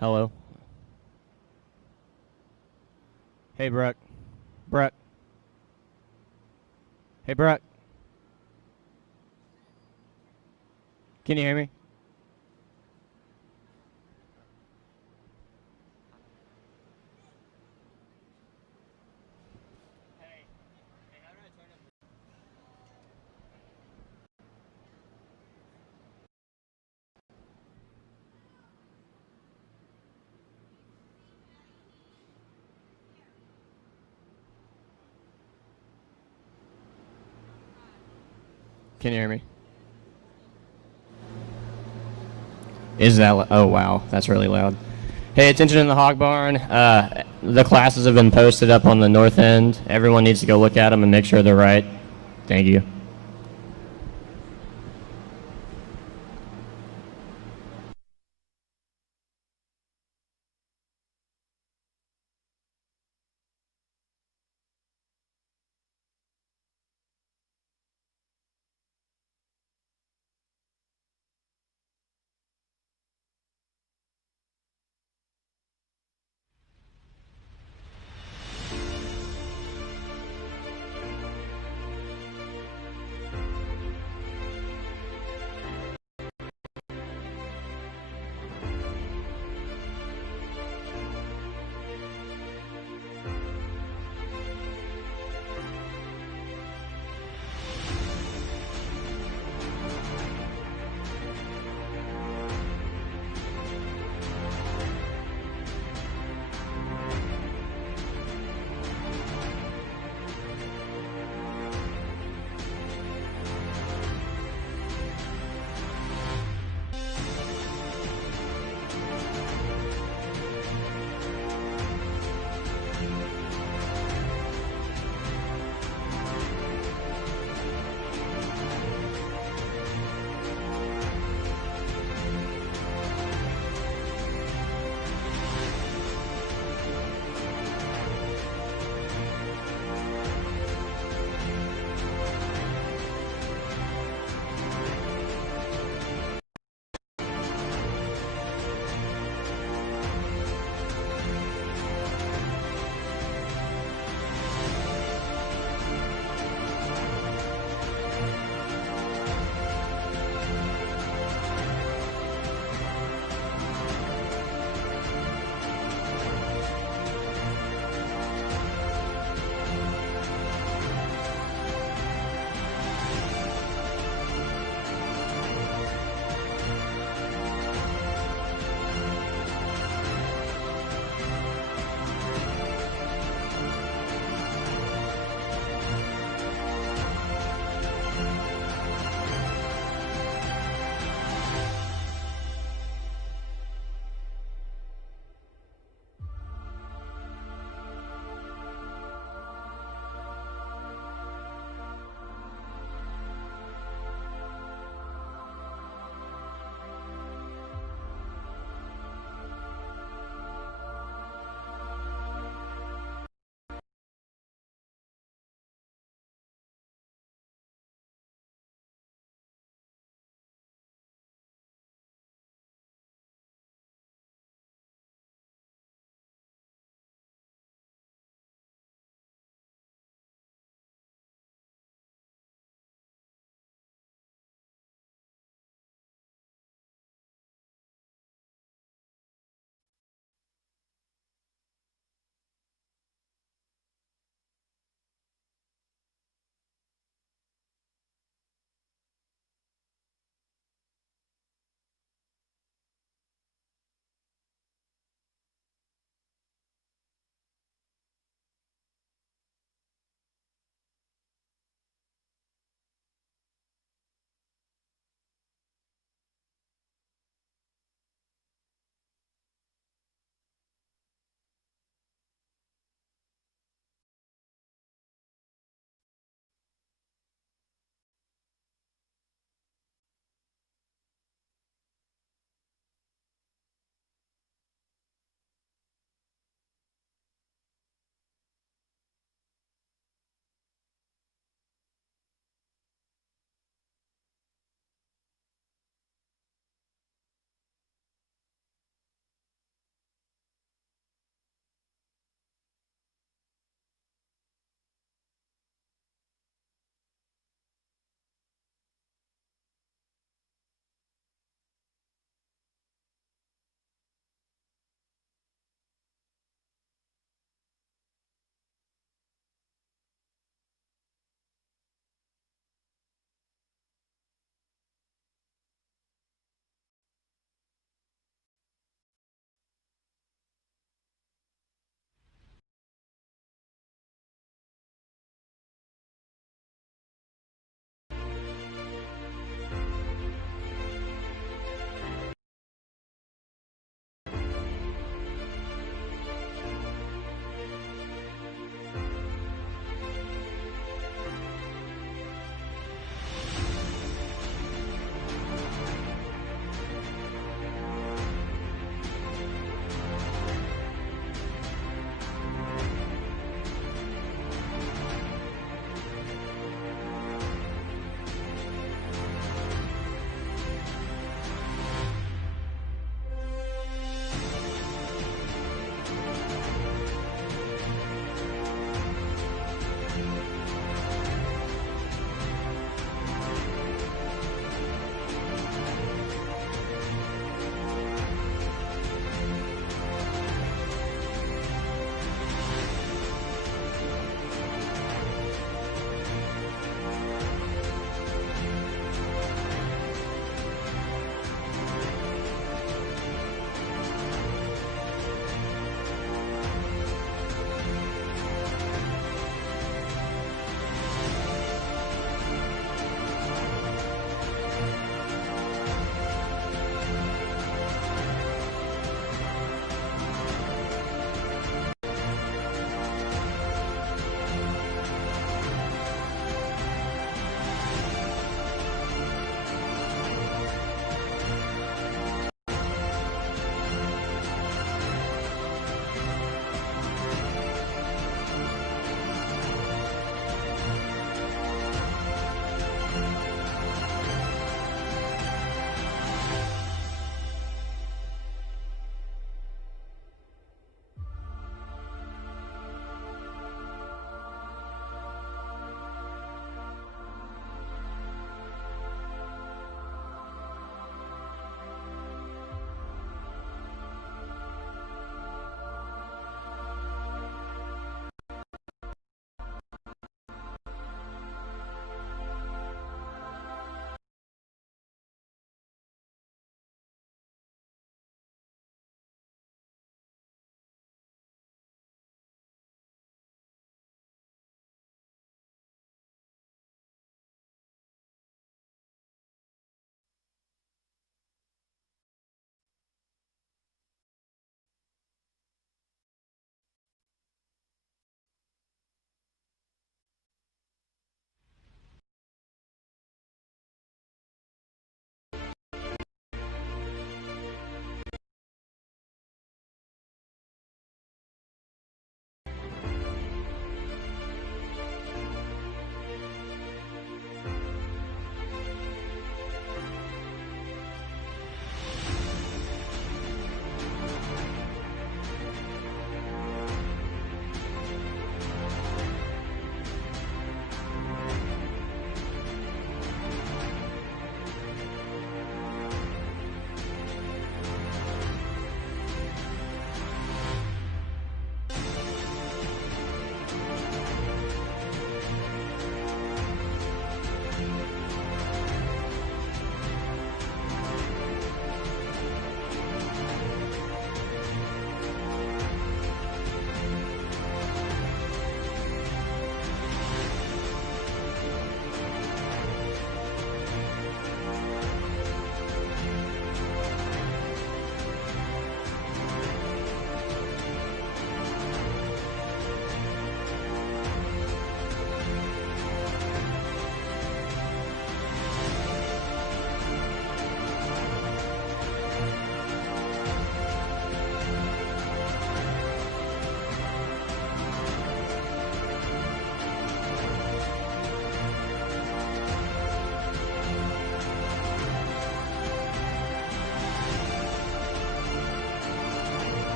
Hello. Hey, Brooke. Brooke. Hey, Brooke. Can you hear me? Can you hear me? Is that? Oh wow, that's really loud. Hey, attention in the hog barn. The classes have been posted up on the north end. Everyone needs to go look at them and make sure they're right. Thank you.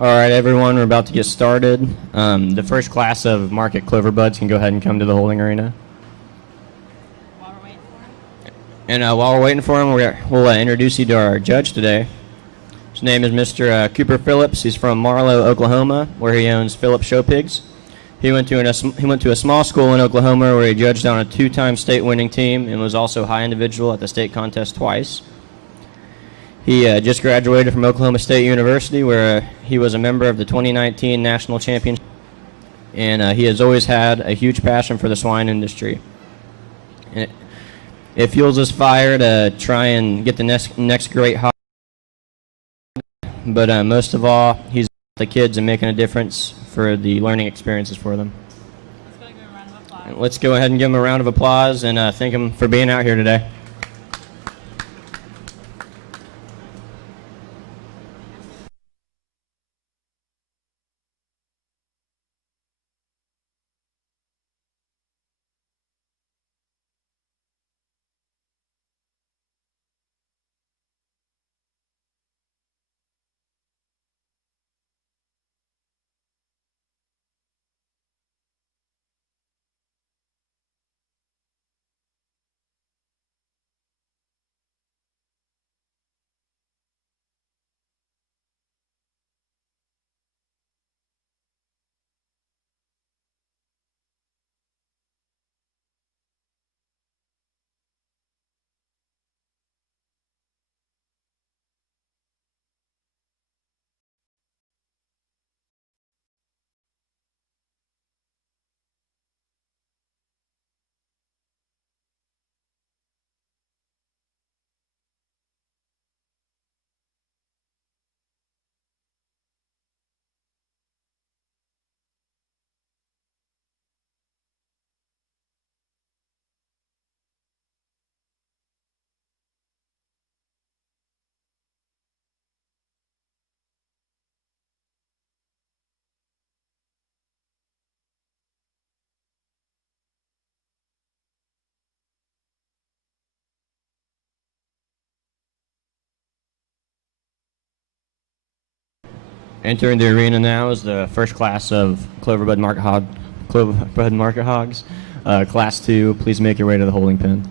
All right, everyone, we're about to get started. The first class of market clover buds can go ahead and come to the holding arena. While we're waiting for him. And while we're waiting for him, we'll introduce you to our judge today. His name is Mr. Cooper Phillips. He's from Marlow, Oklahoma, where he owns Phillips Show Pigs. He went to a small school in Oklahoma where he judged on a 2-time state winning team and was also high individual at the state contest twice. He just graduated from Oklahoma State University, where he was a member of the 2019 National Championship, and he has always had a huge passion for the swine industry. And it fuels his fire to try and get the next great hog, but most of all, he's with the kids and making a difference for the learning experiences for them. Let's go ahead and give him a round of applause and thank him for being out here today. Entering the arena now is the first class of Cloverbud Market Hogs. Class 2, please make your way to the holding pen.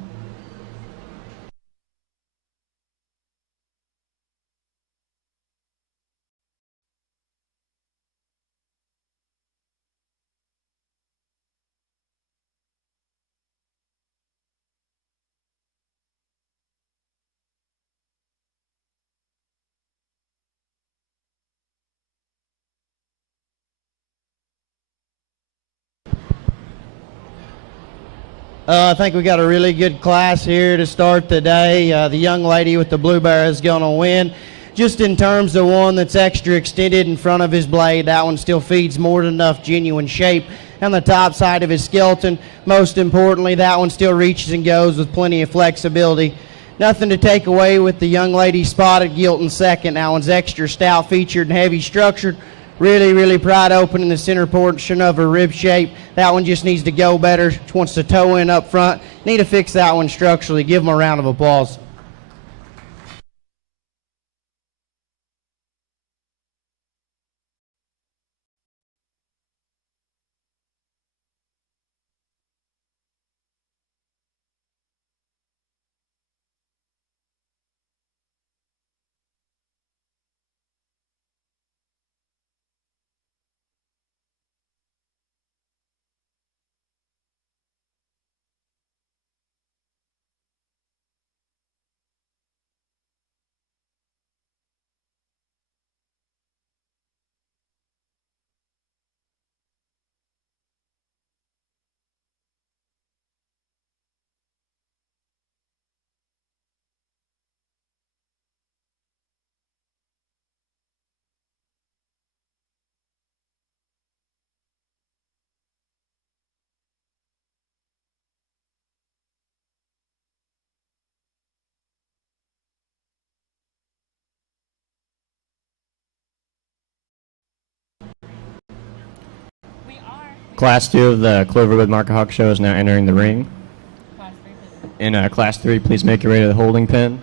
I think we got a really good class here to start today. The young lady with the blue bear is going to win. Just in terms of one that's extra extended in front of his blade, that one still feeds more than enough genuine shape on the top side of his skeleton. Most importantly, that one still reaches and goes with plenty of flexibility. Nothing to take away with the young lady spotted gilt in second. That one's extra stout featured and heavy structured. Really pried open in the center portion of her rib shape. That one just needs to go better. Just wants to toe in up front. Need to fix that one structurally. Give them a round of applause. Class 2 of the Cloverwood Market Hog Show is now entering the ring. In Class 3, please make your way to the holding pen.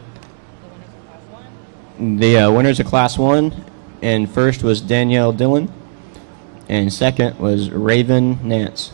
The winners of Class 1 And first was Danielle Dillon. And second was Raven Nance.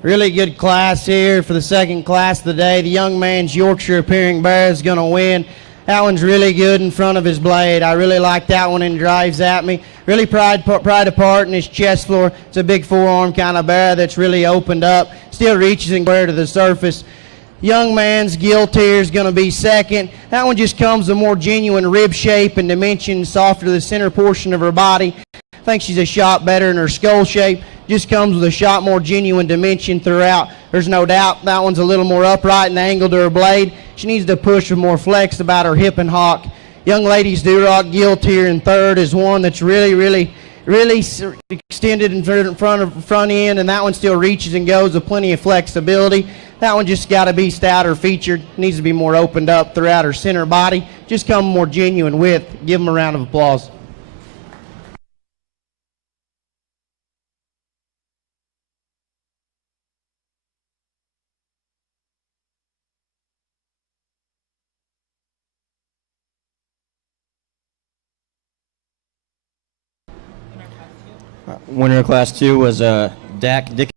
Really good class here for the second class of the day. The young man's Yorkshire appearing bear is going to win. That one's really good in front of his blade. I really like that one and drives at me. Really pride apart in his chest floor. It's a big forearm kind of bear that's really opened up. Still reaches and square to the surface. Young man's gill tear is going to be second. That one just comes with more genuine rib shape and dimension, softer to the center portion of her body. I think she's a shot better in her skull shape. Just comes with a shot more genuine dimension throughout. There's no doubt that one's a little more upright and angled to her blade. She needs to push with more flex about her hip and hock. Young lady's Duroc gill tear in third is one that's really extended in front end, and that one still reaches and goes with plenty of flexibility. That one just got to be stouter featured. Needs to be more opened up throughout her center body. Just come more genuine width. Give them a round of applause. Winner of Class 2 was Dak Dick.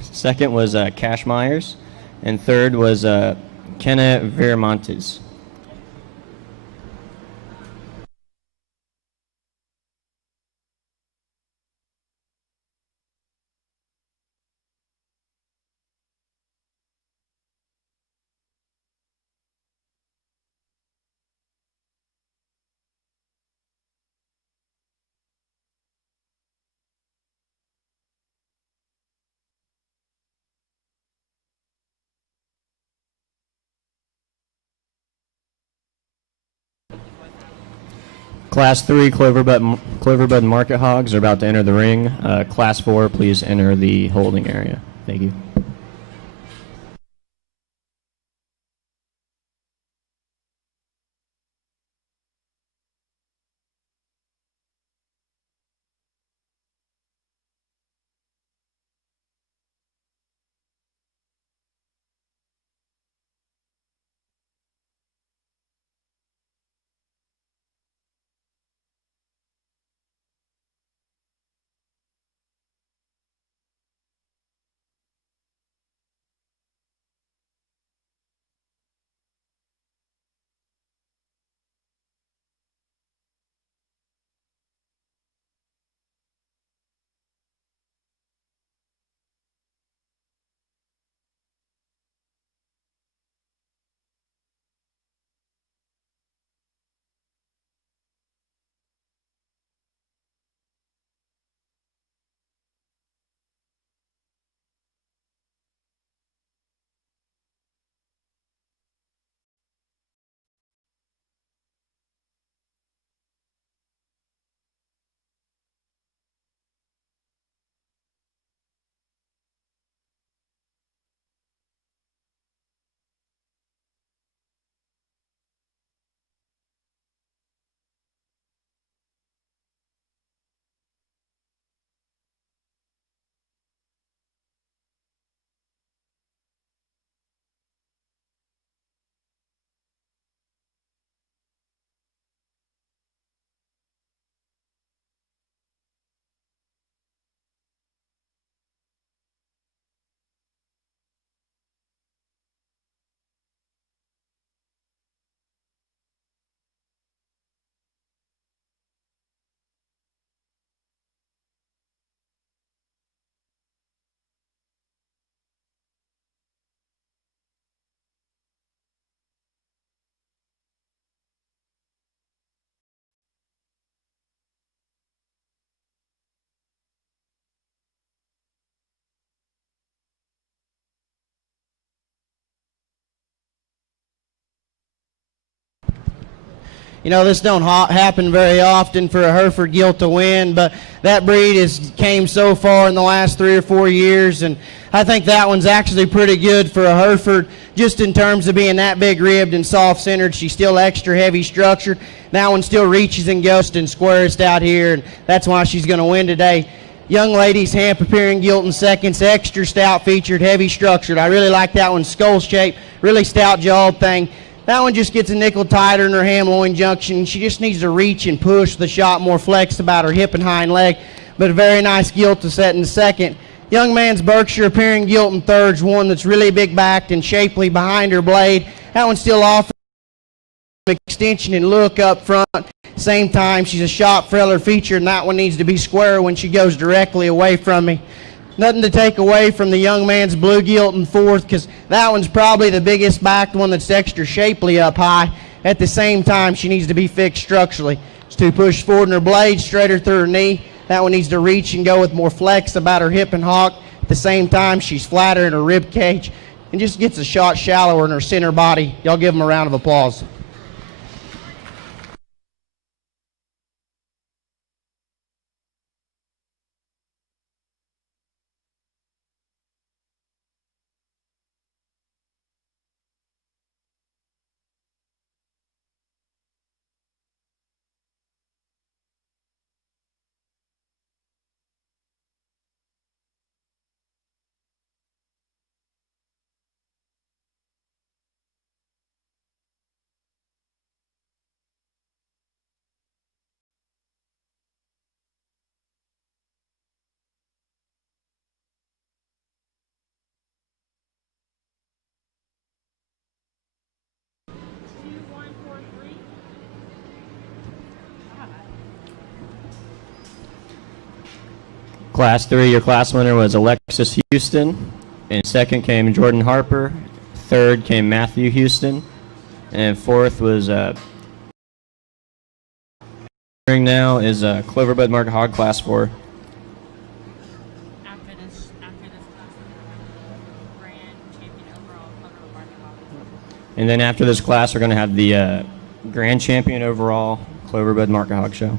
Second was Cash Myers. And third was Kenna Viramontes. Class 3 Cloverbud Market Hogs are about to enter the ring. Class 4, please enter the holding area. Thank you. You know, this don't happen very often for a Hereford gilt to win, but that breed has came so far in the last 3 or 4 years, and I think that one's actually pretty good for a Hereford, just in terms of being that big ribbed and soft centered. She's still extra heavy structured. That one still reaches and goes and squares out here, and that's why she's going to win today. Young ladies, Hamp appearing gilt in seconds, extra stout featured, heavy structured. I really like that one, skull shape, really stout jawed thing. That one just gets a nickel tighter in her ham-loin junction. She just needs to reach and push the shot more flex about her hip and hind leg, but a very nice gilt to set in second. Young man's Berkshire appearing gilt in thirds, one that's really big backed and shapely behind her blade. That one still offers extension and look up front. Same time, she's a shot frailer feature, and that one needs to be square when she goes directly away from me. Nothing to take away from the young man's blue gilt in fourth, because that one's probably the biggest backed one that's extra shapely up high. At the same time, she needs to be fixed structurally. It's to push forward in her blade, straighter through her knee. That one needs to reach and go with more flex about her hip and hock. At the same time, she's flatter in her rib cage and just gets a shot shallower in her center body. Y'all give them a round of applause. Class 3, your class winner was Alexis Houston. In second came Jordan Harper. Third came Matthew Houston. And fourth was now is Cloverbud Market Hog Class 4. After this class, grand champion overall, Cloverbud Market Hog. And then after this class, we're going to have the grand champion overall Cloverbud Market Hog Show.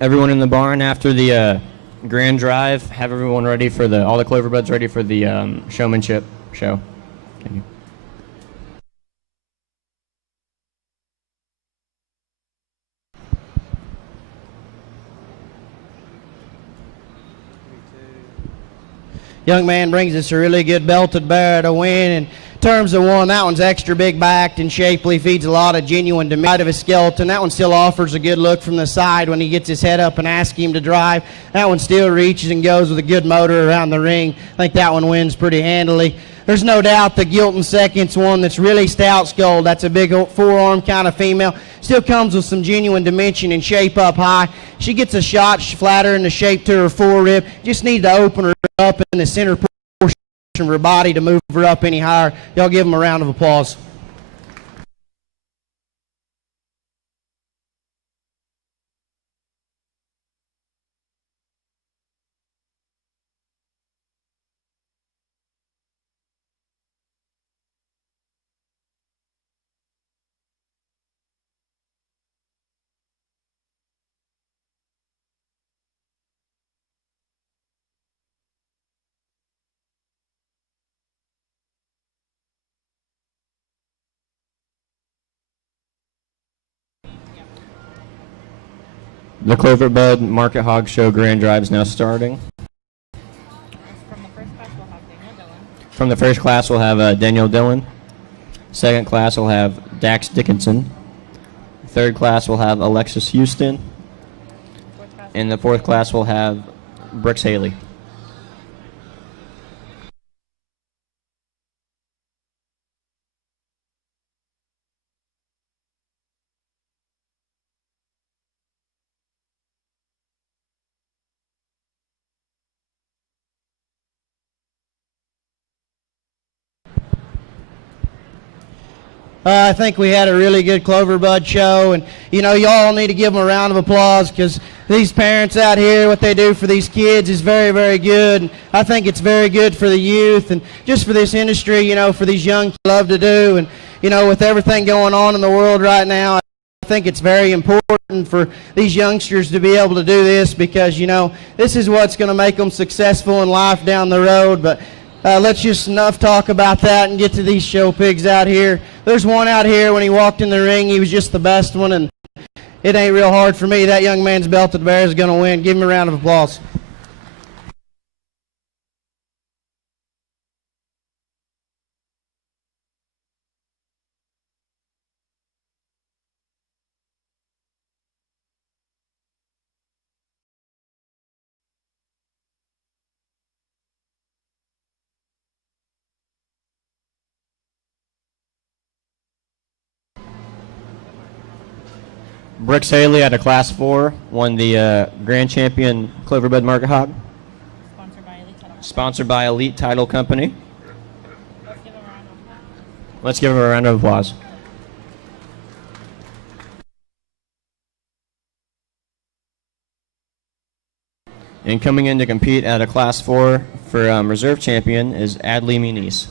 Everyone in the barn after the grand drive, have everyone ready for all the Cloverbuds ready for the showmanship show. Thank you. Young man brings us a really good belted bear to win. In terms of one, that one's extra big backed and shapely, feeds a lot of genuine dimension of his skeleton. That one still offers a good look from the side when he gets his head up and asks him to drive. That one still reaches and goes with a good motor around the ring. I think that one wins pretty handily. There's no doubt the gilt in second's one that's really stout skulled. That's a big forearm kind of female. Still comes with some genuine dimension and shape up high. She gets a shot flatter in the shape to her forearm. Just need to open her up in the center portion of her body to move her up any higher. Y'all give them a round of applause. The Cloverbud Market Hog Show Grand Drive is now starting. From the first class, we'll have Daniel Dillon. From the first class, we'll have Daniel Dillon. Second class, we'll have Dax Dickinson. Third class, we'll have Alexis Houston. In the fourth class, we'll have Brooks Haley. I think we had a really good Clover Bud show, and you all need to give them a round of applause because these parents out here, what they do for these kids is very, very good. And I think it's very good for the youth and just for this industry, for these young kids love to do. And with everything going on in the world right now, I think it's very important for these youngsters to be able to do this because, this is what's going to make them successful in life down the road. But let's just enough talk about that and get to these show pigs out here. There's one out here when he walked in the ring, he was just the best one, and it ain't real hard for me. That young man's belted bear is going to win. Give him a round of applause. Brooks Haley out of Class 4 won the Grand Champion Clover Bud Market Hog. Sponsored by Elite Title Company. Sponsored by Elite Title Company. Let's give him a round of applause. Let's give him a round of applause. And coming in to compete at a Class 4 for Reserve Champion is Adley Muniz.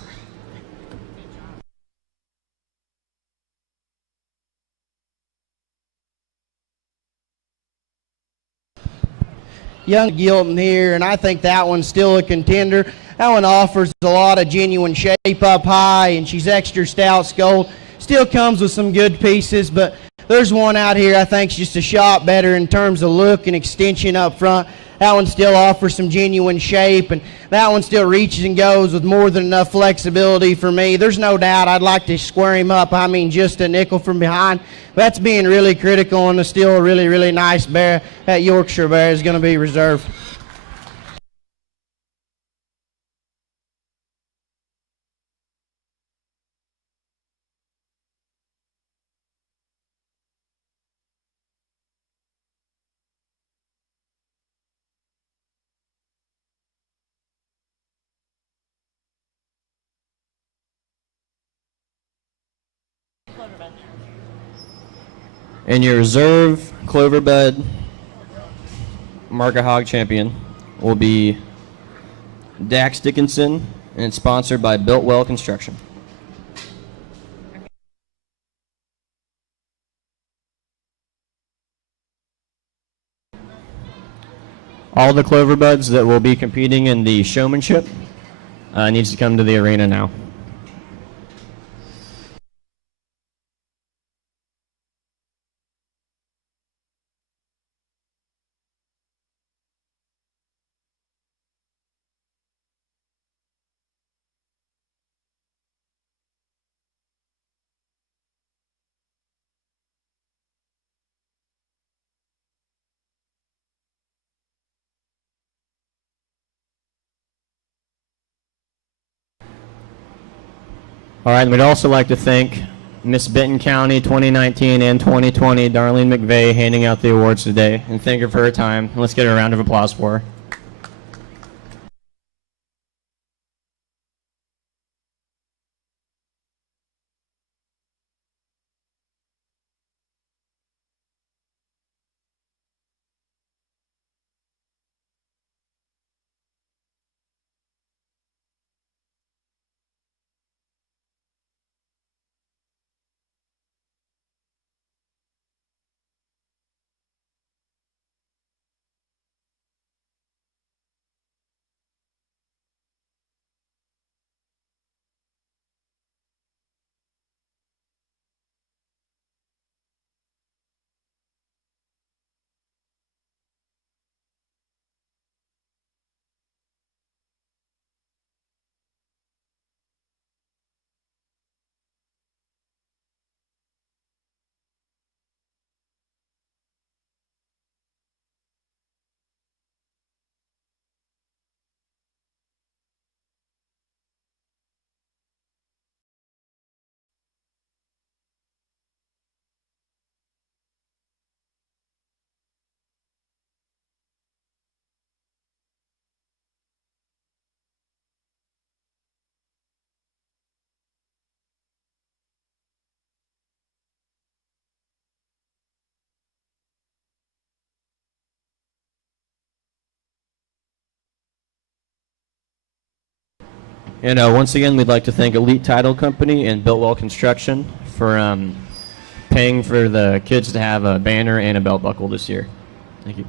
Young Gilton here, and I think that one's still a contender. That one offers a lot of genuine shape up high, and she's extra stout skulled. Still comes with some good pieces, but there's one out here I think's just a shot better in terms of look and extension up front. That one still offers some genuine shape, and that one still reaches and goes with more than enough flexibility for me. There's no doubt I'd like to square him up. I mean, just a nickel from behind. That's being really critical, and still a really, really nice bear. That Yorkshire bear is going to be reserved. And your reserve Clover Bud Market Hog champion will be Dax Dickinson, and it's sponsored by Built Well Construction. All the Clover Buds that will be competing in the showmanship needs to come to the arena now. All right, and we'd also like to thank Miss Benton County 2019 and 2020, Darlene McVeigh, handing out the awards today, and thank her for her time. Let's get a round of applause for her. And once again, we'd like to thank Elite Title Company and Builtwell Construction for paying for the kids to have a banner and a belt buckle this year. Thank you.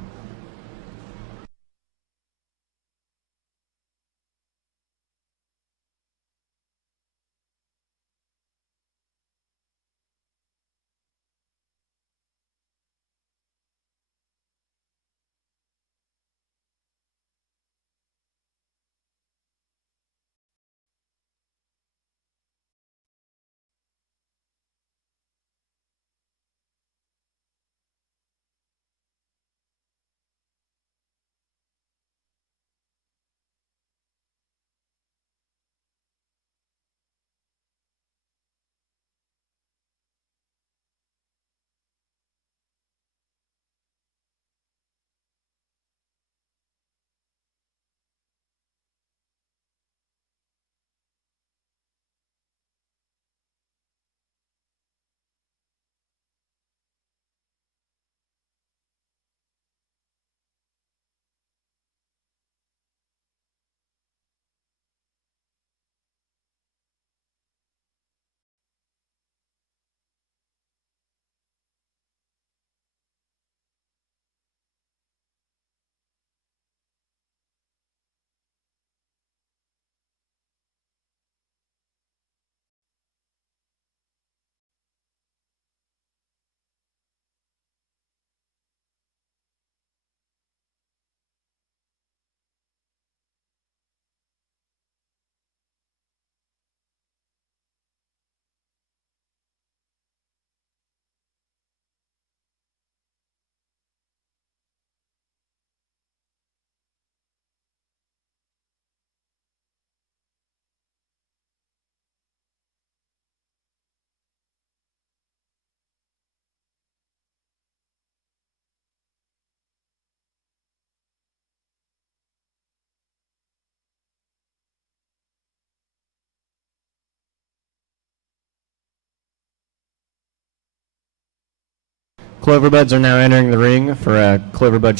Cloverbuds are now entering the ring for a Cloverbud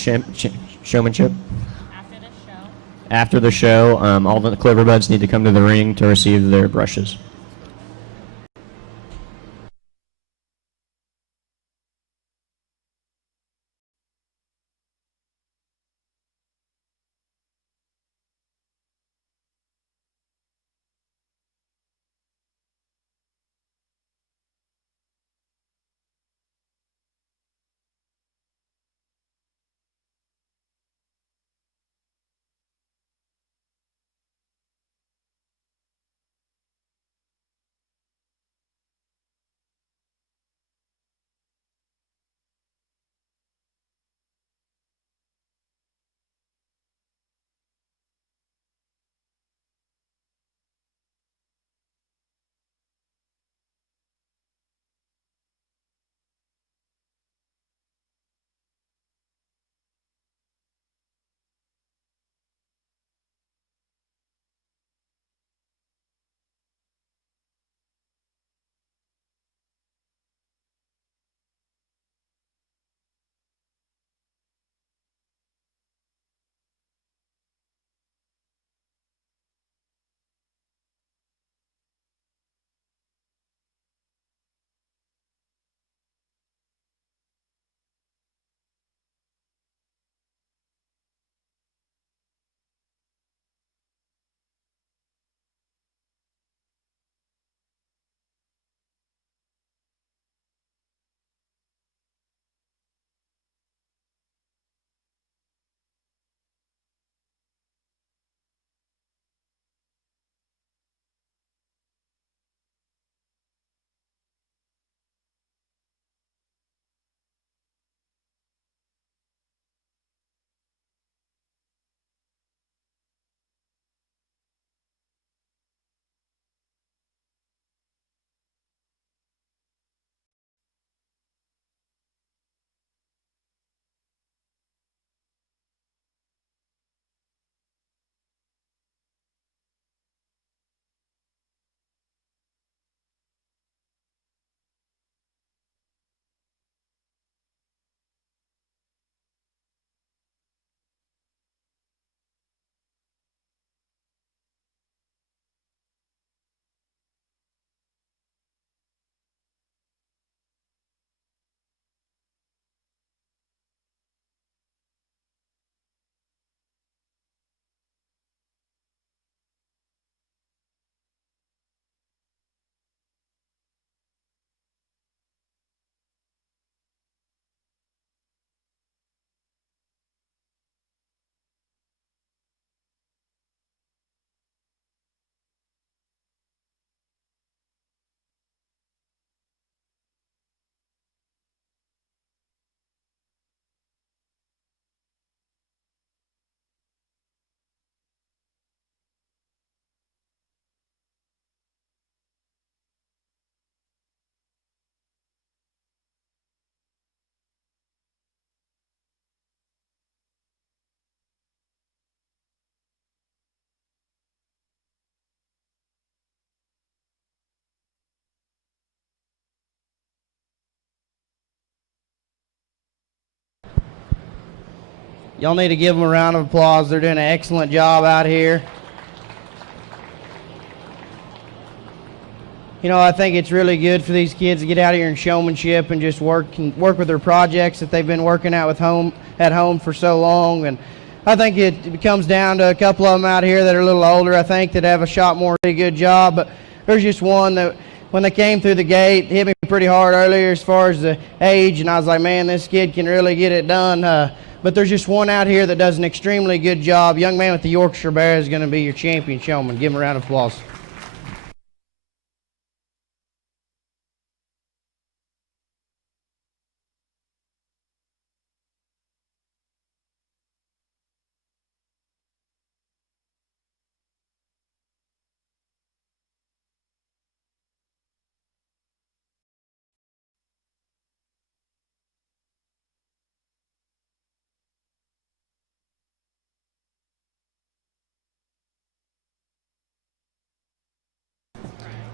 showmanship. After the show. After the show, all the Cloverbuds need to come to the ring to receive their brushes. Y'all need to give them a round of applause. They're doing an excellent job out here. You know, I think it's really good for these kids to get out here in showmanship and just work with their projects that they've been working at home for so long. And I think it comes down to a couple of them out here that are a little older, I think, that have a shot more really good job. But there's just one that when they came through the gate, hit me pretty hard earlier as far as the age, and I was like, man, this kid can really get it done. But there's just one out here that does an extremely good job. Young man with the Yorkshire Bear is going to be your champion showman. Give him a round of applause.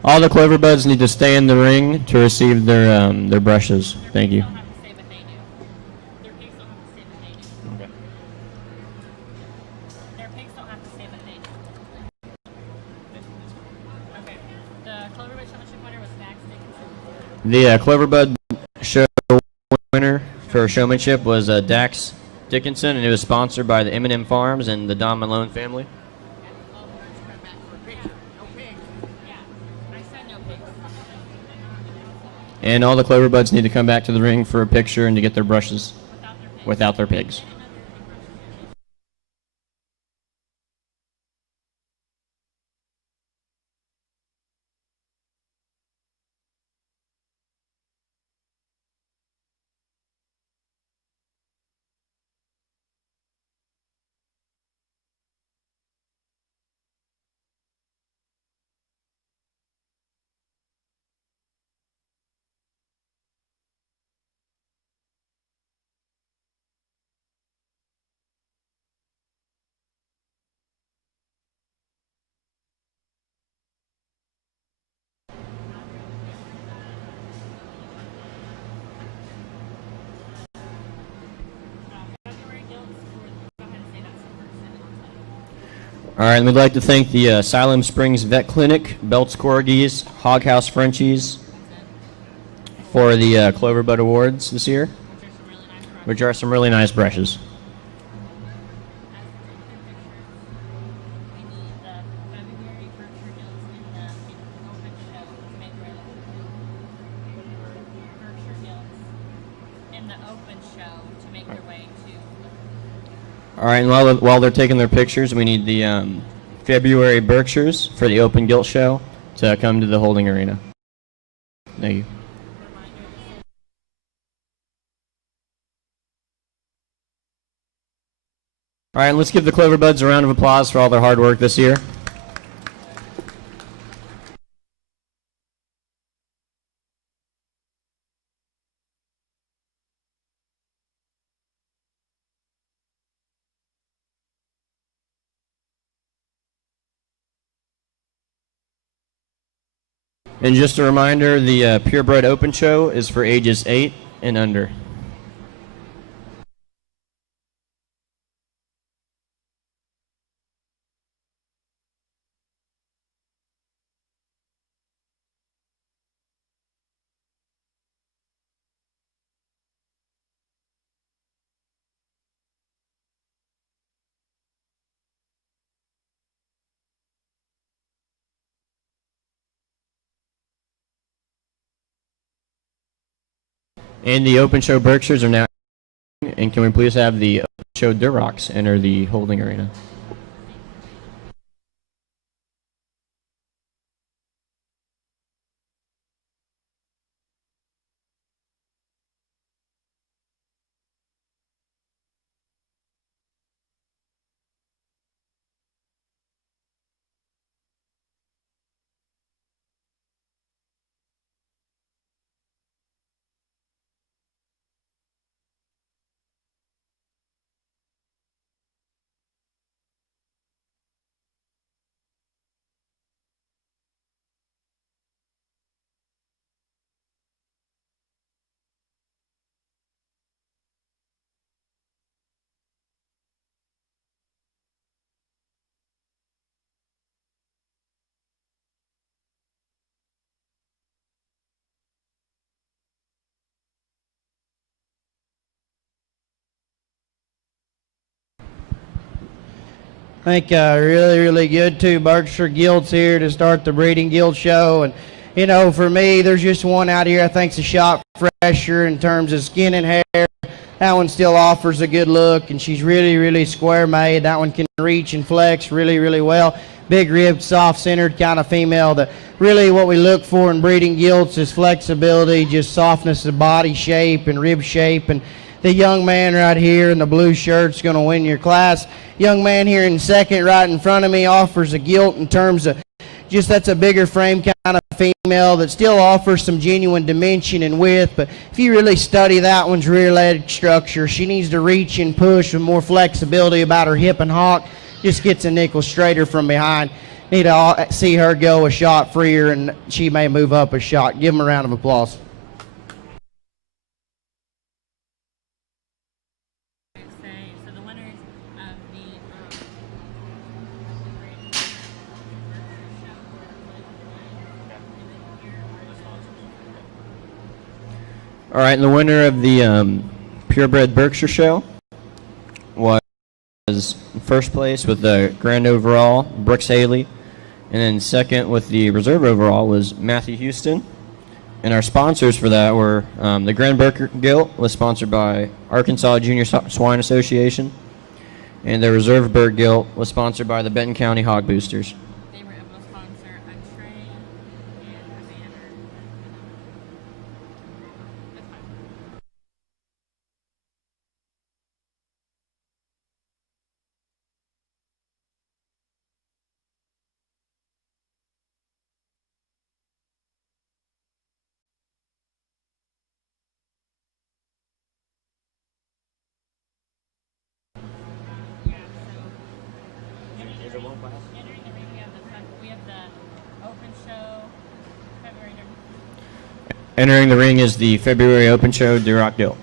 All the Clover Buds need to stay in the ring to receive their brushes. Thank you. Don't have to say what they do. Their pigs don't have to say what they do. Okay. Their pigs don't have to say what they do. Okay. The Cloverbud Championship winner was Max Dickinson. The Clover Bud show winner for showmanship was Dax Dickinson, and it was sponsored by the M&M Farms and the Don Malone family. Yeah. I said no pigs. And all the Clover Buds need to come back to the ring for a picture and to get their brushes Without their pigs. without their pigs. February guilds go ahead and say that first, and then I'll tell you. All right, and we'd like to thank the Asylum Springs Vet Clinic, Belts Corgis, Hog House Frenchies for the Clover Bud Awards this year, Which are some really nice brushes. which are some really nice brushes. We need the February Berkshire Guilds in the open show to make their way. Berkshire Guilds in the open show to make their way to. All right, and while they're taking their pictures, we need the February Berkshires for the Open Gilt Show to come to the holding arena. Thank you. All right, and let's give the Clover Buds a round of applause for all their hard work this year. And just a reminder, the Purebred Open Show is for ages 8 and under. And the Open Show Berkshires are now. And can we please have the Open Show Durocs enter the holding arena? think really good. 2 Berkshire gilts here to start the breeding gilt show. And, you know, for me, there's just one out here I think's a shot fresher in terms of skin and hair. That one still offers a good look, and she's really square made. That one can reach and flex really well. Big ribbed, soft-centered kind of female that really what we look for in breeding gilts is flexibility, just softness of body shape and rib shape. And the young man right here in the blue shirt's going to win your class. Young man here in second right in front of me offers a gilt in terms of just that's a bigger frame kind of female that still offers some genuine dimension and width. But if you really study that one's rear leg structure, she needs to reach and push with more flexibility about her hip and hock. Just gets a nickel straighter from behind. Need to see her go a shot freer, and she may move up a shot. Give them a round of applause. So the winners of the All right, and the winner of the Purebred Berkshire Show was first place with the grand overall, Brooks Haley, and then second with the reserve overall was Matthew Houston. And our sponsors for that were the Grand Berkshire Gilt was sponsored by Arkansas Junior Swine Association, and the Reserve Bird Gilt was sponsored by the Benton County Hog Boosters. They were able to sponsor a tray and a banner. That's fine. Entering the ring, we have the open show February. Entering the ring is the February Open Show Duroc Gilt.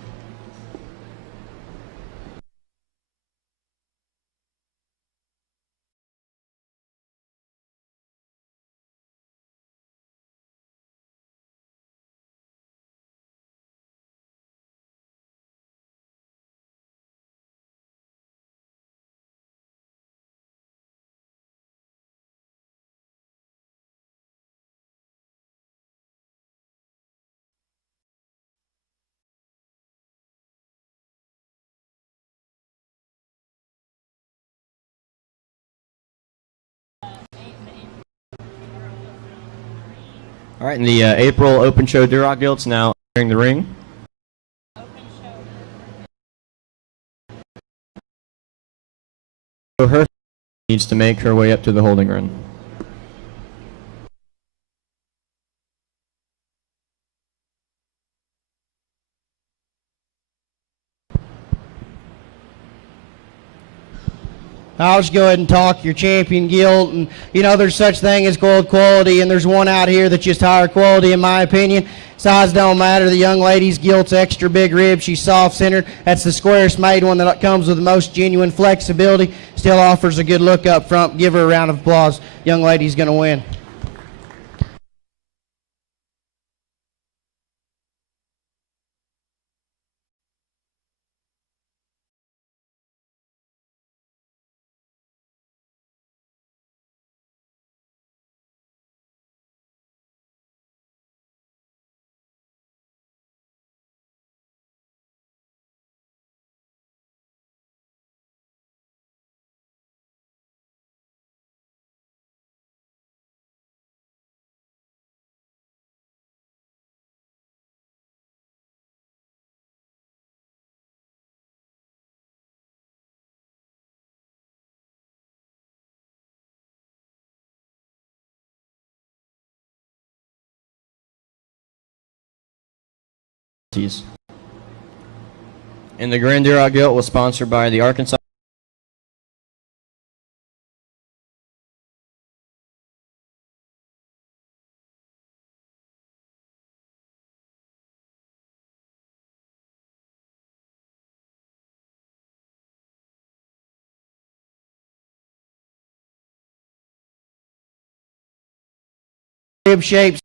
All right, and the April Open Show Duroc Gilt's now entering the ring. So her needs to make her way up to the holding run. I'll just go ahead and talk your champion gilt. And, you know, there's such thing as gold quality, and there's one out here that's just higher quality, in my opinion. Size don't matter. The young lady's gilt's extra big rib. She's soft-centered. That's the squarest made one that comes with the most genuine flexibility. Still offers a good look up front. Give her a round of applause. Young lady's going to win. And the Grand Duroc Gilt was sponsored by the Arkansas Rib shapes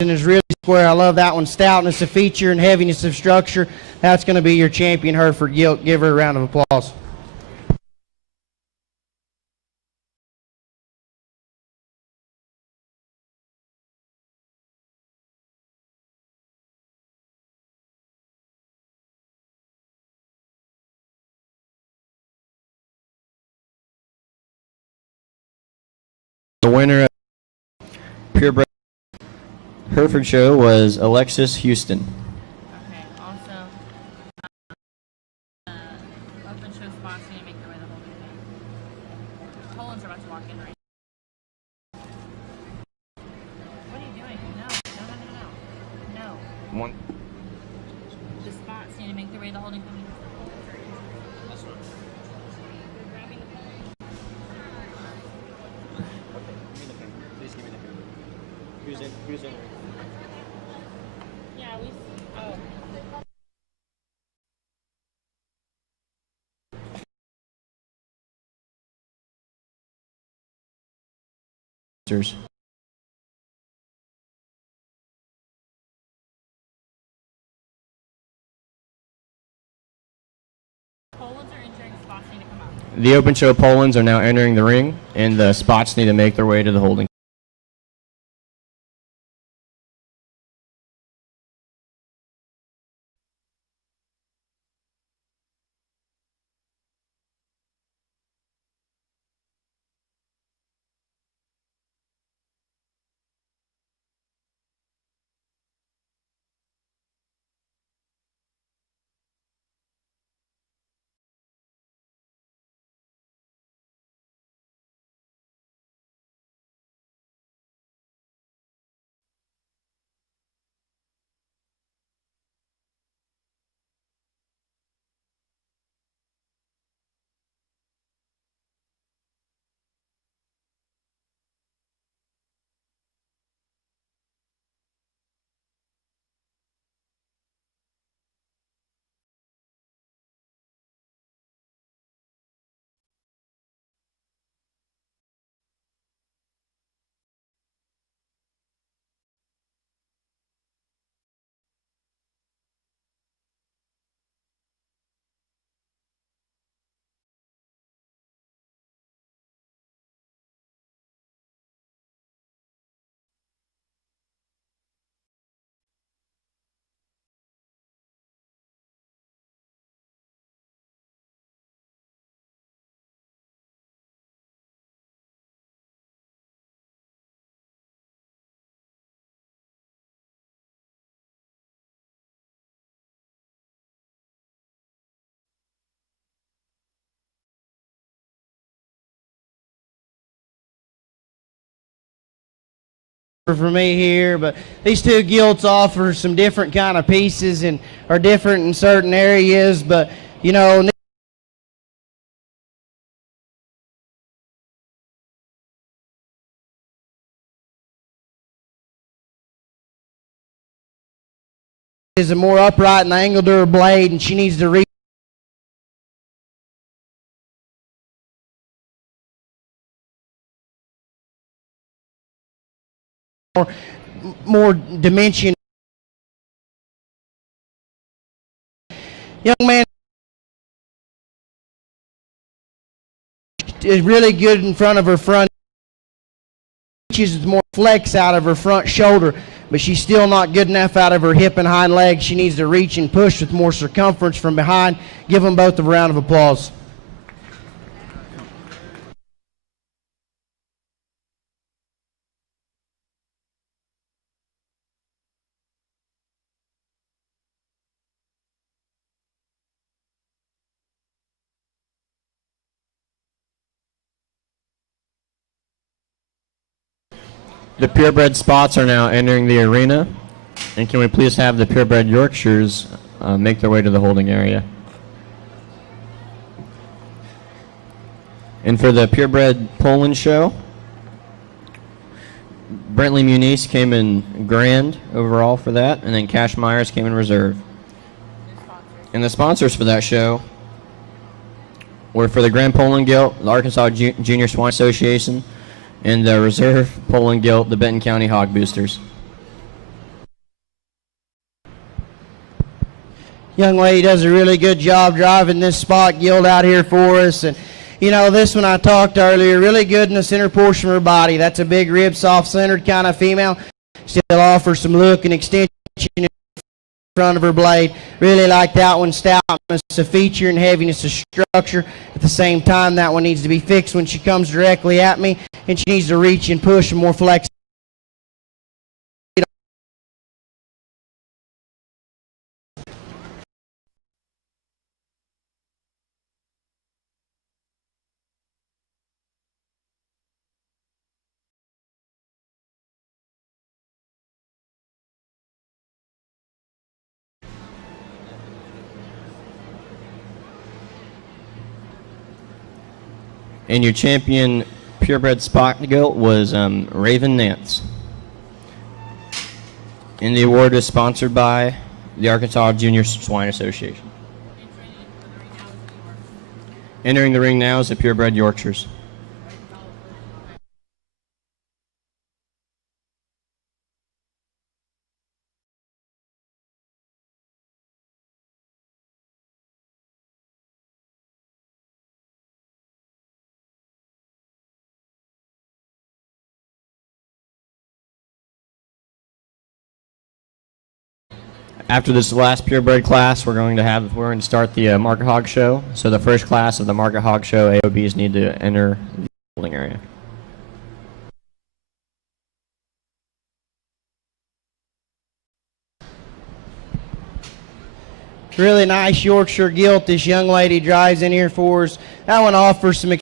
and is really square. I love that one. Stoutness of feature and heaviness of structure. That's going to be your champion, Hereford Gilt. Give her a round of applause. The winner of Purebred Hereford Show was Alexis Houston. Okay, also, open show spots need to make their way to the holding pen. Poland's are about to walk in right now. What are you doing? No. One. The spots need to make their way to the holding pen. That's right. They're grabbing the pen. Please give me the pen. Who's in? Yeah, we. Oh. Poland's are entering, spots need to come out. The open show Polands are now entering the ring, and the spots need to make their way to the holding. For me here, but these two gilts offer some different kind of pieces and are different in certain areas, but you know, is a more upright and angled to her blade, and she needs to reach more dimension. Young man is really good in front of her front. She's more flex out of her front shoulder, but she's still not good enough out of her hip and hind leg. She needs to reach and push with more circumference from behind. Give them both a round of applause. The purebred spots are now entering the arena. And can we please have the purebred Yorkshires make their way to the holding area? And for the purebred Poland show, Brentley Muniz came in grand overall for that, and then Cash Myers came in reserve. And the sponsors for that show were for the Grand Poland Gilt, the Arkansas Junior Swine Association, and the Reserve Poland Gilt, the Benton County Hog Boosters. Young lady does a really good job driving this spot gilt out here for us. And, you know, this one I talked earlier, really good in the center portion of her body. That's a big rib, soft-centered kind of female. Still offers some look and extension in front of her blade. Really like that one. Stoutness of feature and heaviness of structure. At the same time, that one needs to be fixed when she comes directly at me, and she needs to reach and push and more flexible. And your champion purebred spot gilt was Raven Nance. And the award is sponsored by the Arkansas Junior Swine Association. Entering the ring now is the purebred Yorkshires. After this last purebred class, we're going to start the Market Hog Show. So the first class of the Market Hog Show, AOBs need to enter the holding area. Really nice Yorkshire gilt this young lady drives in here for us. That one offers some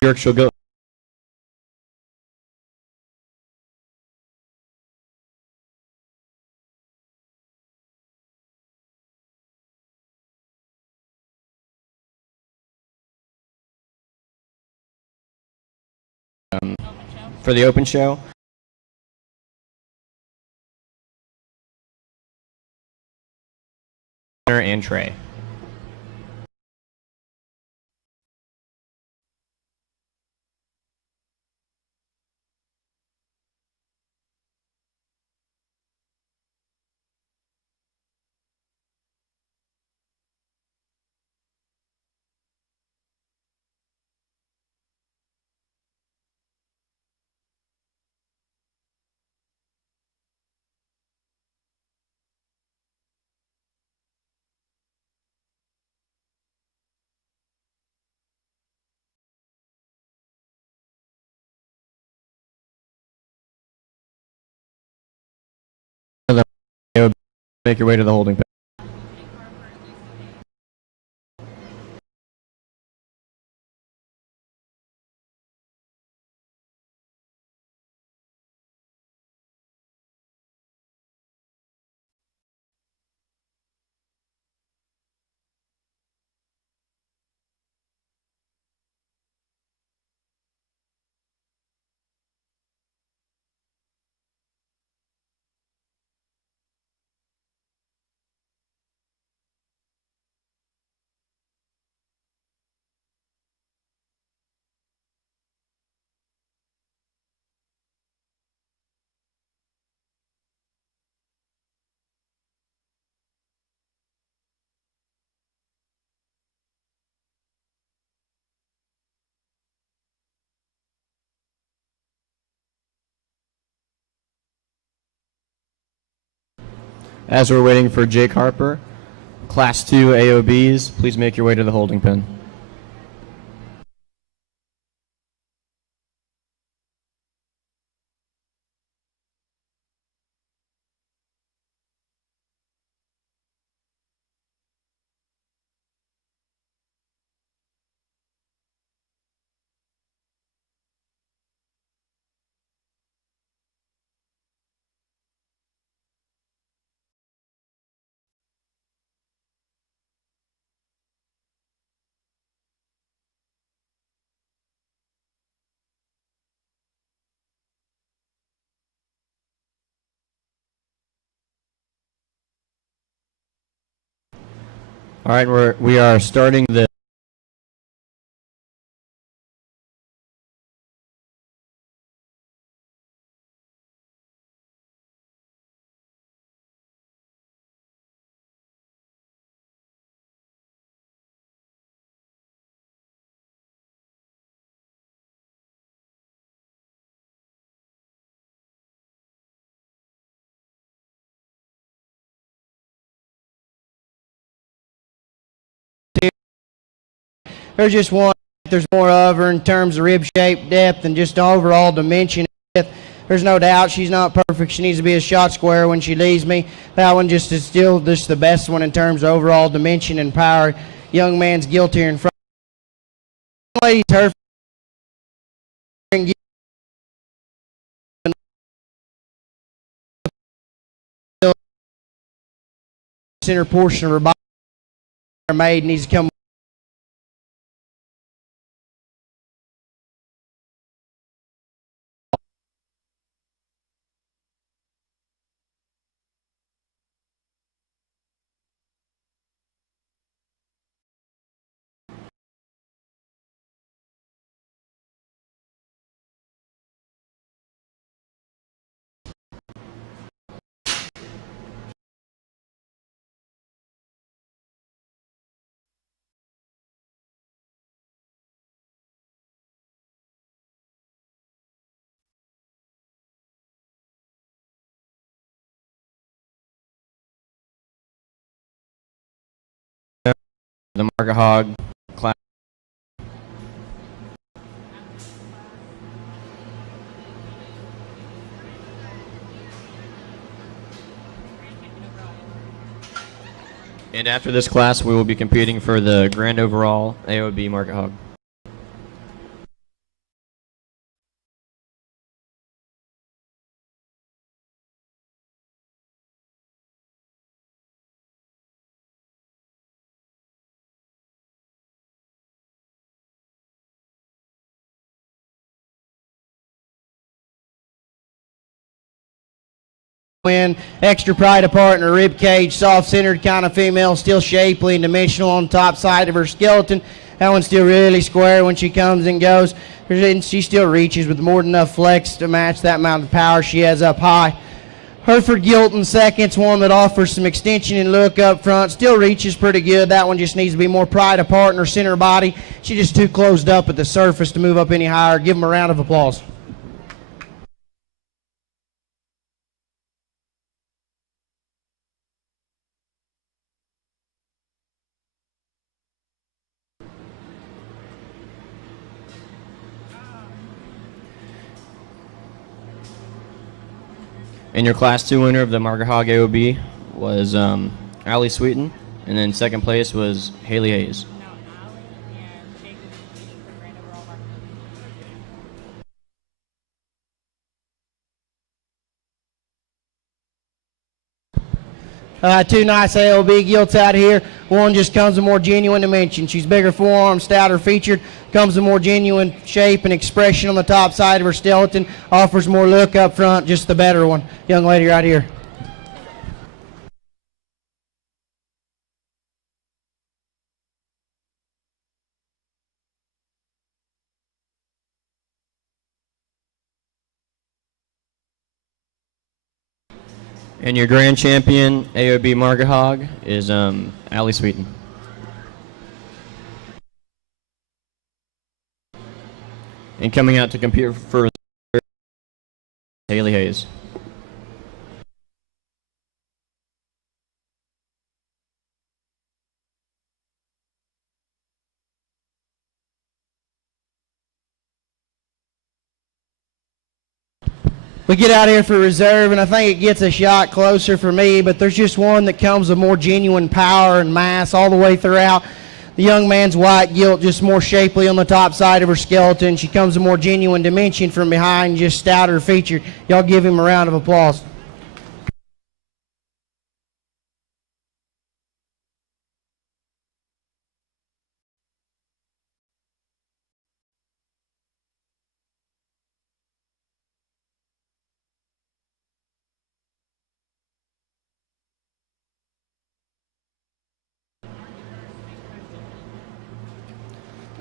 Yorkshire gilt. For the open show. And Trey. Make your way to the holding pen. As we're waiting for Jake Harper, Class 2 AOBs, please make your way to the holding pen. All right, we are starting the There's just one there's more of her in terms of rib shape, depth, and just overall dimension. There's no doubt she's not perfect. She needs to be a shot square when she leaves me. That one just is still just the best one in terms of overall dimension and power. Young man's gilt here in front. Lady's her center portion of her body made needs to come. the Market Hog class. And after this class, we will be competing for the grand overall AOB Market Hog. Win, extra pride apart in her rib cage, soft-centered kind of female, still shapely and dimensional on the top side of her skeleton. That one's still really square when she comes and goes. She still reaches with more than enough flex to match that amount of power she has up high. Hereford gilt in seconds, one that offers some extension and look up front. Still reaches pretty good. That one just needs to be more pride apart in her center body. She's just too closed up at the surface to move up any higher. Give them a round of applause. And your Class 2 winner of the Market Hog AOB was Allie Sweeten, and then second place was Haley Hayes. No, Allie and Jake will be competing for grand overall market. Two nice AOB gilts out here. One just comes with more genuine dimension. She's bigger forearm, stouter featured, comes with more genuine shape and expression on the top side of her skeleton, offers more look up front, just the better one. Young lady right here. And your grand champion AOB Market Hog is Allie Sweeten. And coming out to compete for Haley Hayes. We get out here for reserve, and I think it gets a shot closer for me, but there's just one that comes with more genuine power and mass all the way throughout. The young man's white gilt, just more shapely on the top side of her skeleton. She comes with more genuine dimension from behind, just stouter featured. Y'all give him a round of applause.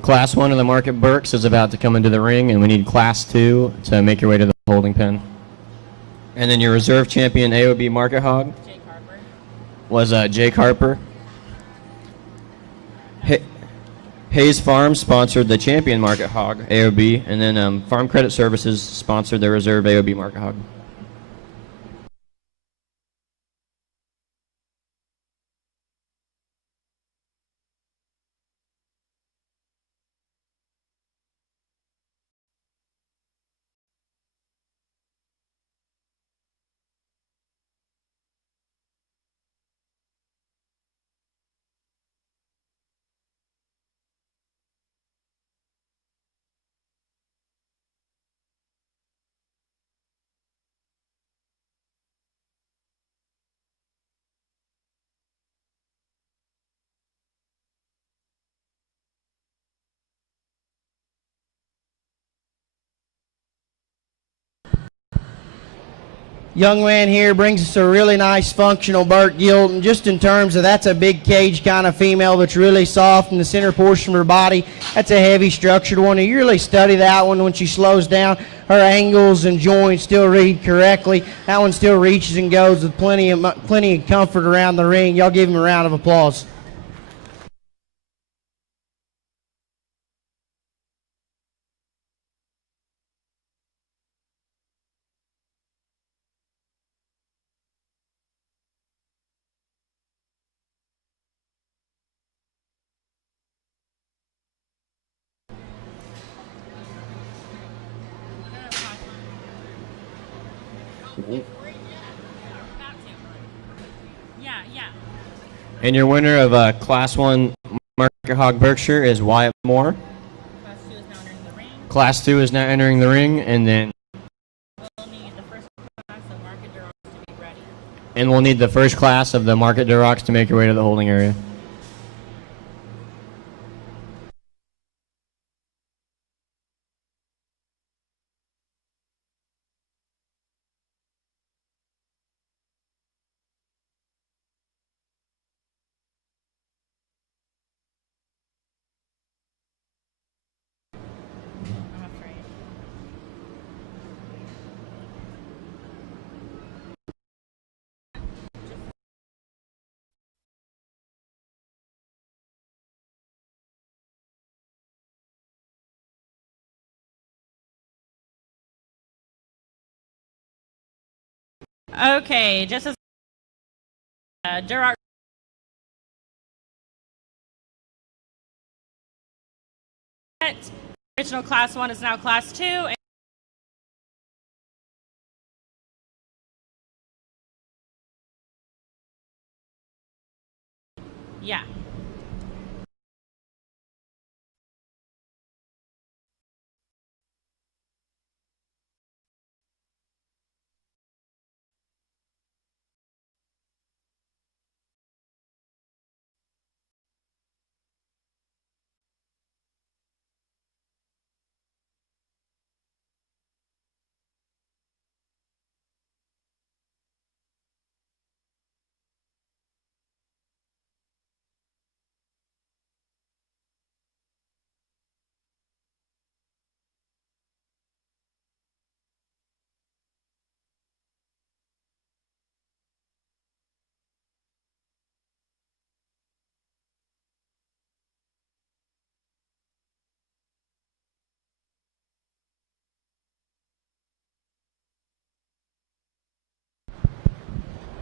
Class 1 of the Market Berks is about to come into the ring, and we need Class 2 to make your way to the holding pen. And then your reserve champion AOB Market Hog Jake Harper. was Jake Harper. Hayes Farm sponsored the champion Market Hog, AOB, and then Farm Credit Services sponsored the reserve AOB Market Hog. Young man here brings us a really nice functional Burt gilt, and just in terms of that's a big cage kind of female that's really soft in the center portion of her body. That's a heavy structured one. You really study that one when she slows down. Her angles and joints still read correctly. That one still reaches and goes with plenty of comfort around the ring. Y'all give him a round of applause. Yeah. And your winner of Class 1 Market Hog Berkshire is Wyatt Moore. Class 2 is now entering the ring. Class 2 is now entering the ring, and then We'll need the first class of Market Durocs to be ready. we'll need the first class of the Market Durocs to make your way to the holding area. I'm afraid. Okay, just as Duroc. Original Class 1 is now Class 2. Yeah.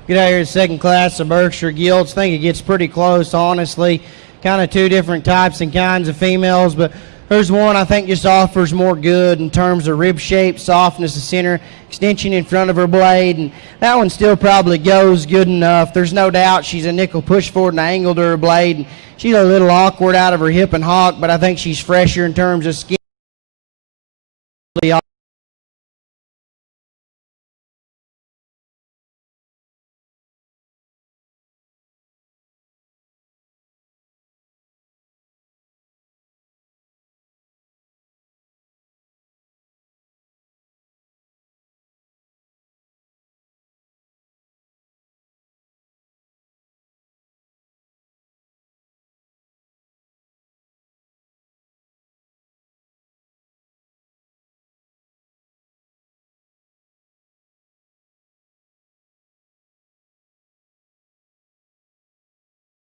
Get out here to second class of Berkshire Gilts. Think it gets pretty close, honestly. Kind of two different types and kinds of females, but there's one I think just offers more good in terms of rib shape, softness of center, extension in front of her blade, and that one still probably goes good enough. There's no doubt she's a nickel push forward and angle to her blade, and she's a little awkward out of her hip and hock, but I think she's fresher in terms of skin.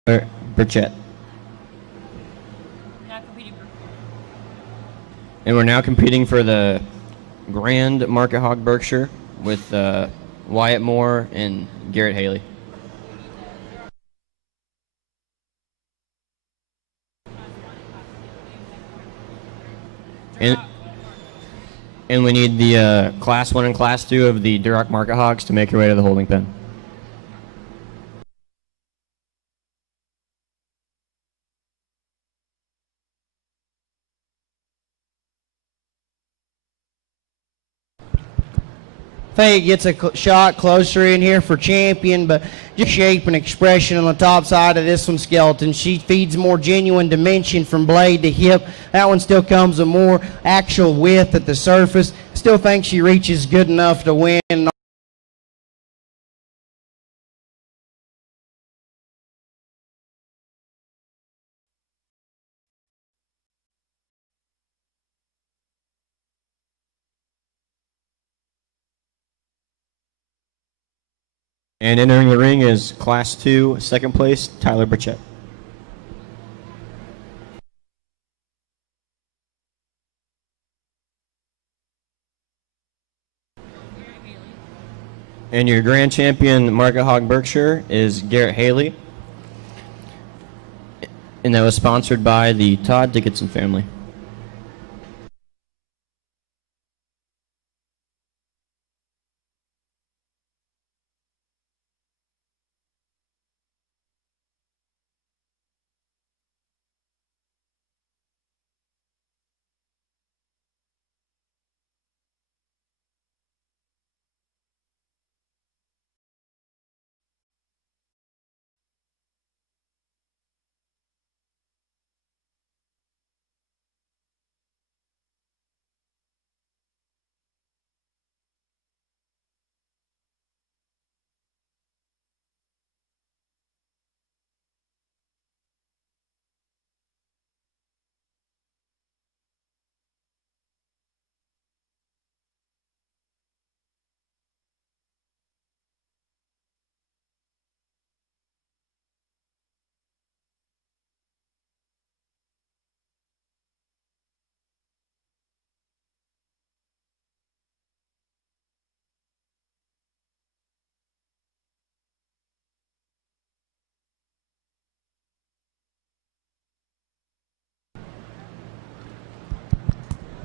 Burchett. Not competing for. And we're now competing for the Grand Market Hog Berkshire with Wyatt Moore and Garrett Haley. And we need the Class 1 and Class 2 of the Duroc Market Hogs to make your way to the holding pen. I think it gets a shot closer in here for Champion, but just shape and expression on the top side of this one, Skeleton. She feeds more genuine dimension from blade to hip. That one still comes with more actual width at the surface. Still think she reaches good enough to win. And entering the ring is Class 2, second place, Tyler Burchett. And your grand champion Market Hog Berkshire is Garrett Haley. And that was sponsored by the Todd Dickinson family.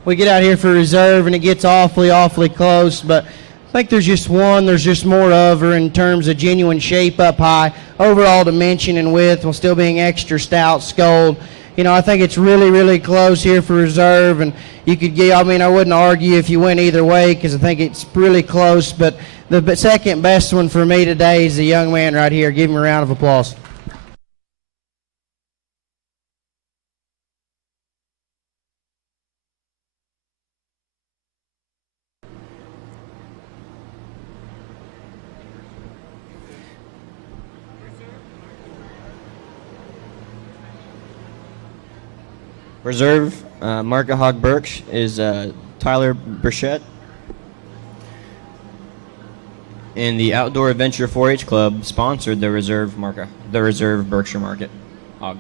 We get out here for reserve, and it gets awfully close, but I think there's just one. There's just more of her in terms of genuine shape up high, overall dimension and width, while still being extra stout sculled. You know, I think it's really close here for reserve, and you could get, I mean, I wouldn't argue if you went either way because I think it's really close, but the second best one for me today is the young man right here. Give him a round of applause. Reserve Market Hog Berkshire is Tyler Burchett. And the Outdoor Adventure 4-H Club sponsored the Reserve Berkshire Market Hog.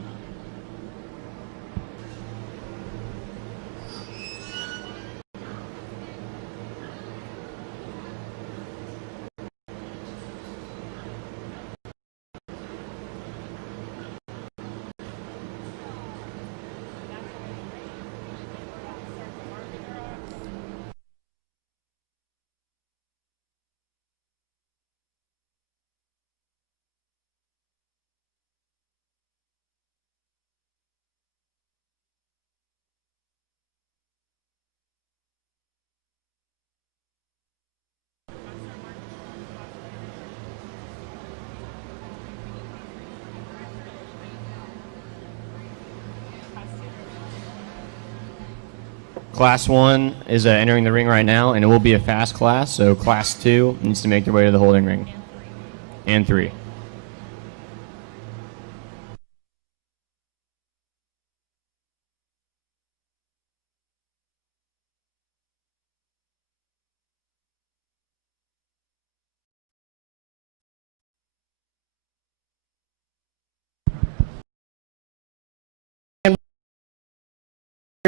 Class 1 is entering the ring right now, and it will be a fast class, so Class 2 needs to make their way to the holding ring. And 3.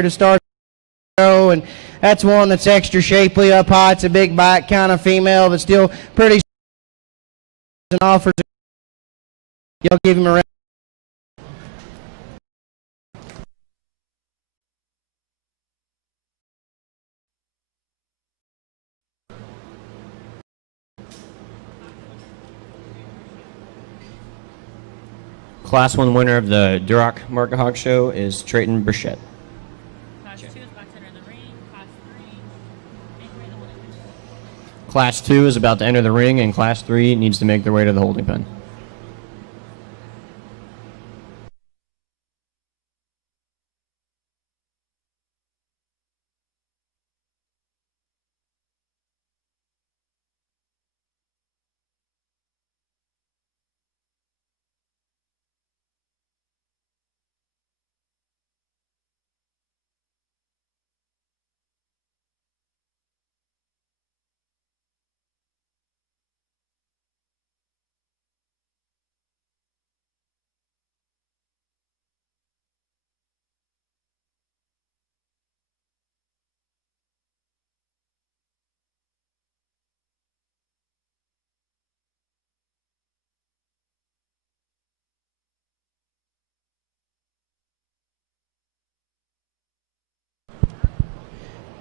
to start the show, and that's one that's extra shapely up high. It's a big back kind of female, but still pretty and offers. Y'all give him a round. Class 1 winner of the Duroc Market Hog Show is Trayton Burchett. Class 2 is about to enter the ring. Class 3, make your way to the holding pen. Class 2 is about to enter the ring, and Class 3 needs to make their way to the holding pen.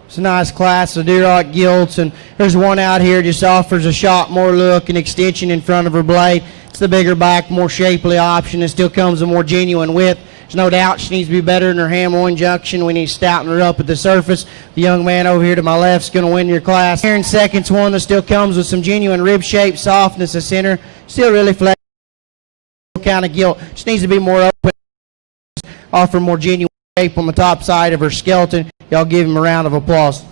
It's a nice class of Duroc gilts, and there's one out here just offers a shot more look and extension in front of her blade. It's the bigger back, more shapely option. It still comes a more genuine width. There's no doubt she needs to be better in her ham-loin junction. We need to stouten her up at the surface. The young man over here to my left is going to win your class. Here in second's one that still comes with some genuine rib shape, softness, a center. Still really flexible kind of gilt. Just needs to be more open, offer more genuine shape on the top side of her skeleton. Y'all give him a round of applause.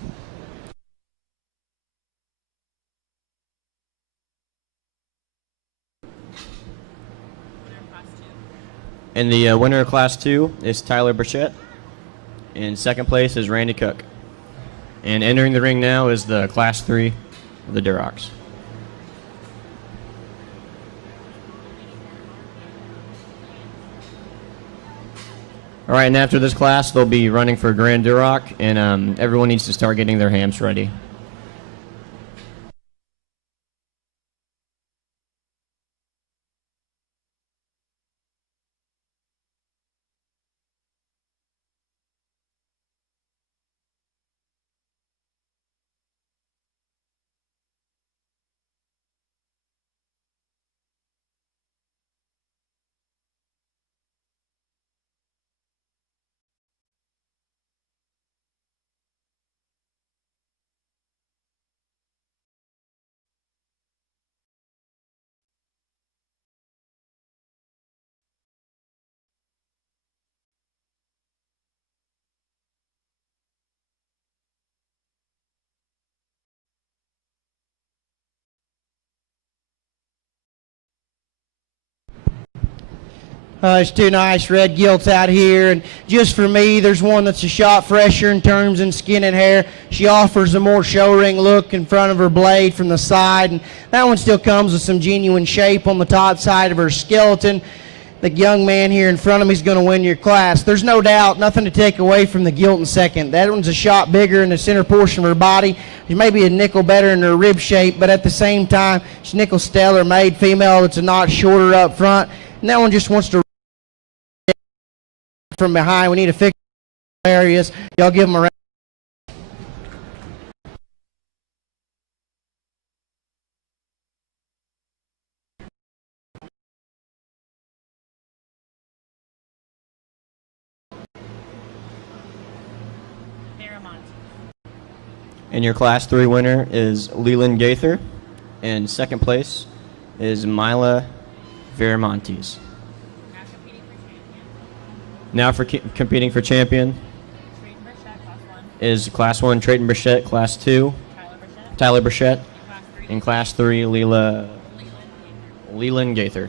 And the winner of Class 2 is Tyler Burchett. In second place is Randy Cook. And entering the ring now is the Class 3 of the Durocs. All right, and after this class, they'll be running for Grand Duroc, and everyone needs to start getting their hams ready. There's two nice red gilts out here, and just for me, there's one that's a shot fresher in terms of skin and hair. She offers a more show ring look in front of her blade from the side, and that one still comes with some genuine shape on the top side of her skeleton. The young man here in front of me is going to win your class. There's no doubt, nothing to take away from the gilt in second. That one's a shot bigger in the center portion of her body. There's maybe a nickel better in her rib shape, but at the same time, she's nickel stellar made female. It's a notch shorter up front, and that one just wants to from behind. We need to fix areas. Y'all give them a round. And your Class 3 winner is Leland Gaither. And second place is Mila Viramontes. Now for competing for champion is Class 1 Trayton Burchett, Class 2 Tyler Burchett, and Class 3 Leland Gaither.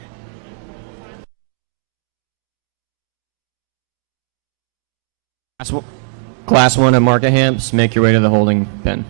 Class 1 of Market Hamps, make your way to the holding pen.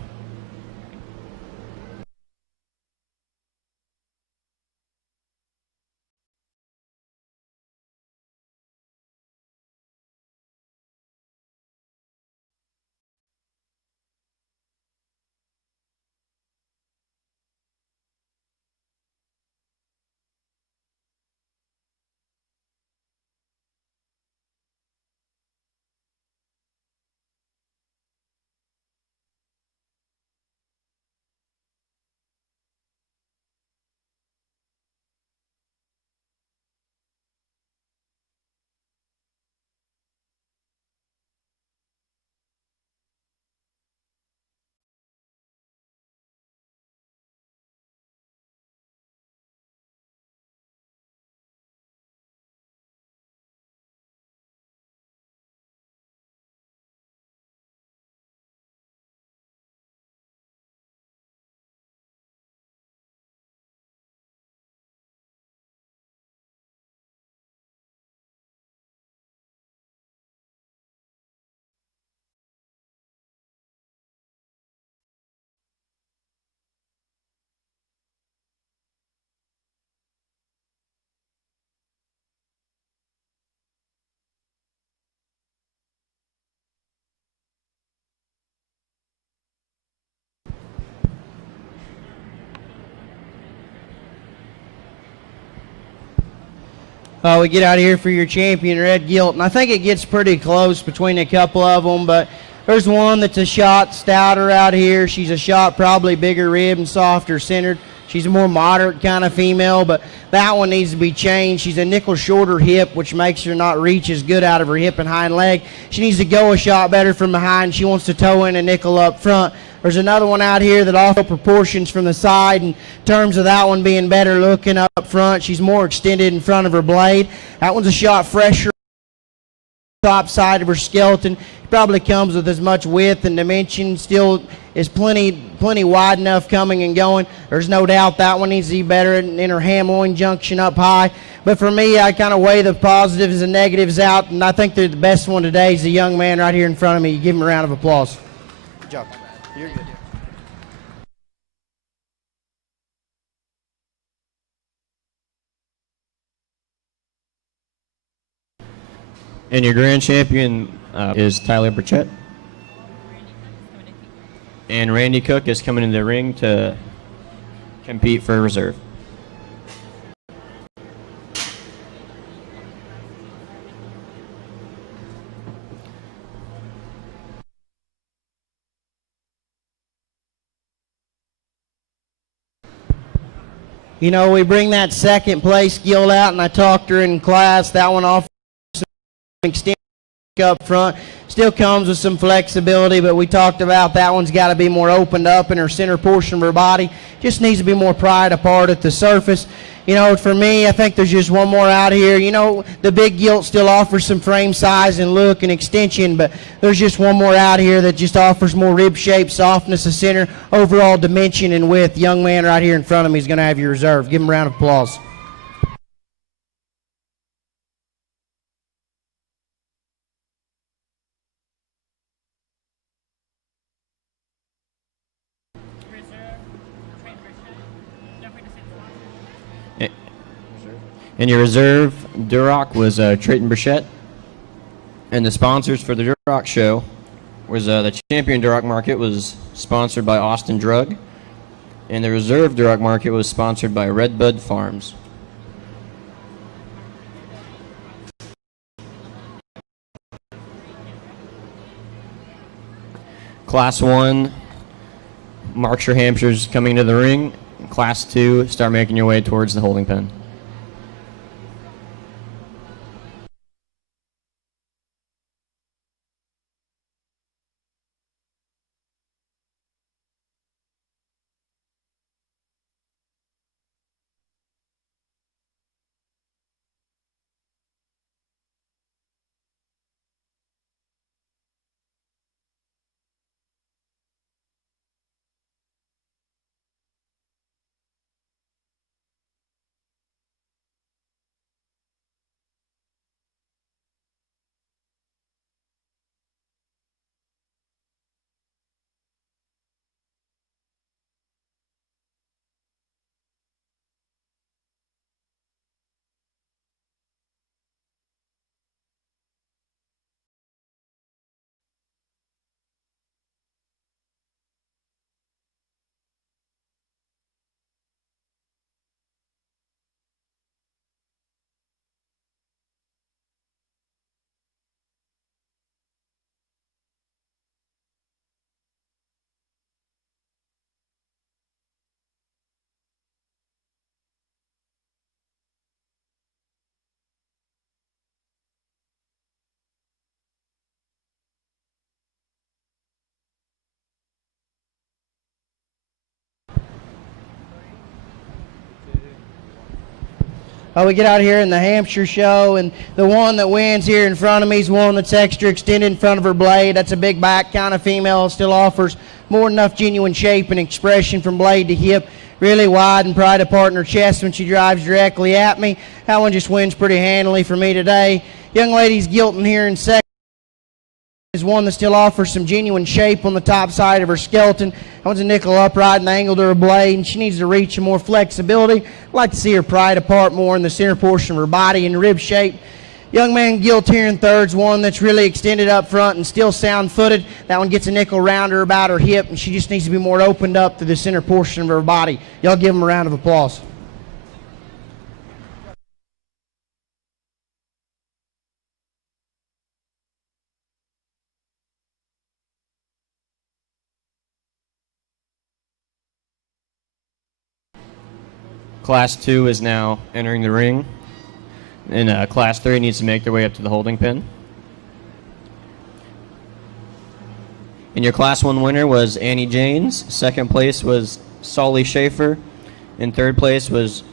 We get out here for your champion, Red Gilt, and I think it gets pretty close between a couple of them, but there's one that's a shot stouter out here. She's a shot probably bigger rib and softer centered. She's a more moderate kind of female, but that one needs to be changed. She's a nickel shorter hip, which makes her not reach as good out of her hip and hind leg. She needs to go a shot better from behind. She wants to toe in a nickel up front. There's another one out here that also proportions from the side in terms of that one being better looking up front. She's more extended in front of her blade. That one's a shot fresher top side of her skeleton. It probably comes with as much width and dimension. Still is plenty wide enough coming and going. There's no doubt that one needs to be better in her ham loin junction up high. But for me, I kind of weigh the positives and negatives out, and I think the best one today is the young man right here in front of me. Give him a round of applause. Good job. You're good. And your grand champion is Tyler Burchett. And Randy Cook is coming into the ring to compete for reserve. You know, we bring that second place gilt out, and I talked to her in class. That one off extend up front. Still comes with some flexibility, but we talked about that one's got to be more opened up in her center portion of her body. Just needs to be more pried apart at the surface. You know, for me, I think there's just one more out here. You know, the big gilt still offers some frame size and look and extension, but there's just one more out here that just offers more rib shape, softness of center, overall dimension and width. Young man right here in front of me is going to have your reserve. Give him a round of applause. And your reserve Duroc was Trayton Burchett. And the sponsors for the Duroc show was the champion Duroc market was sponsored by Austin Drug. And the reserve Duroc market was sponsored by Redbud Farms. Class 1, Markshire Hampshire's coming to the ring. Class 2, start making your way towards the holding pen. We get out here in the Hampshire show, and the one that wins here in front of me is one that's extra extended in front of her blade. That's a big back kind of female. Still offers more than enough genuine shape and expression from blade to hip. Really wide and pried apart in her chest when she drives directly at me. That one just wins pretty handily for me today. Young lady's gilting here in second is one that still offers some genuine shape on the top side of her skeleton. That one's a nickel upright and angled to her blade, and she needs to reach some more flexibility. I'd like to see her pried apart more in the center portion of her body and rib shape. Young man gilt here in third's one that's really extended up front and still sound footed. That one gets a nickel rounder about her hip, and she just needs to be more opened up to the center portion of her body. Y'all give them a round of applause. Class 2 is now entering the ring. And Class 3 needs to make their way up to the holding pen. And your Class 1 winner was Annie Janes. Second place was Solly Schaefer. And third place was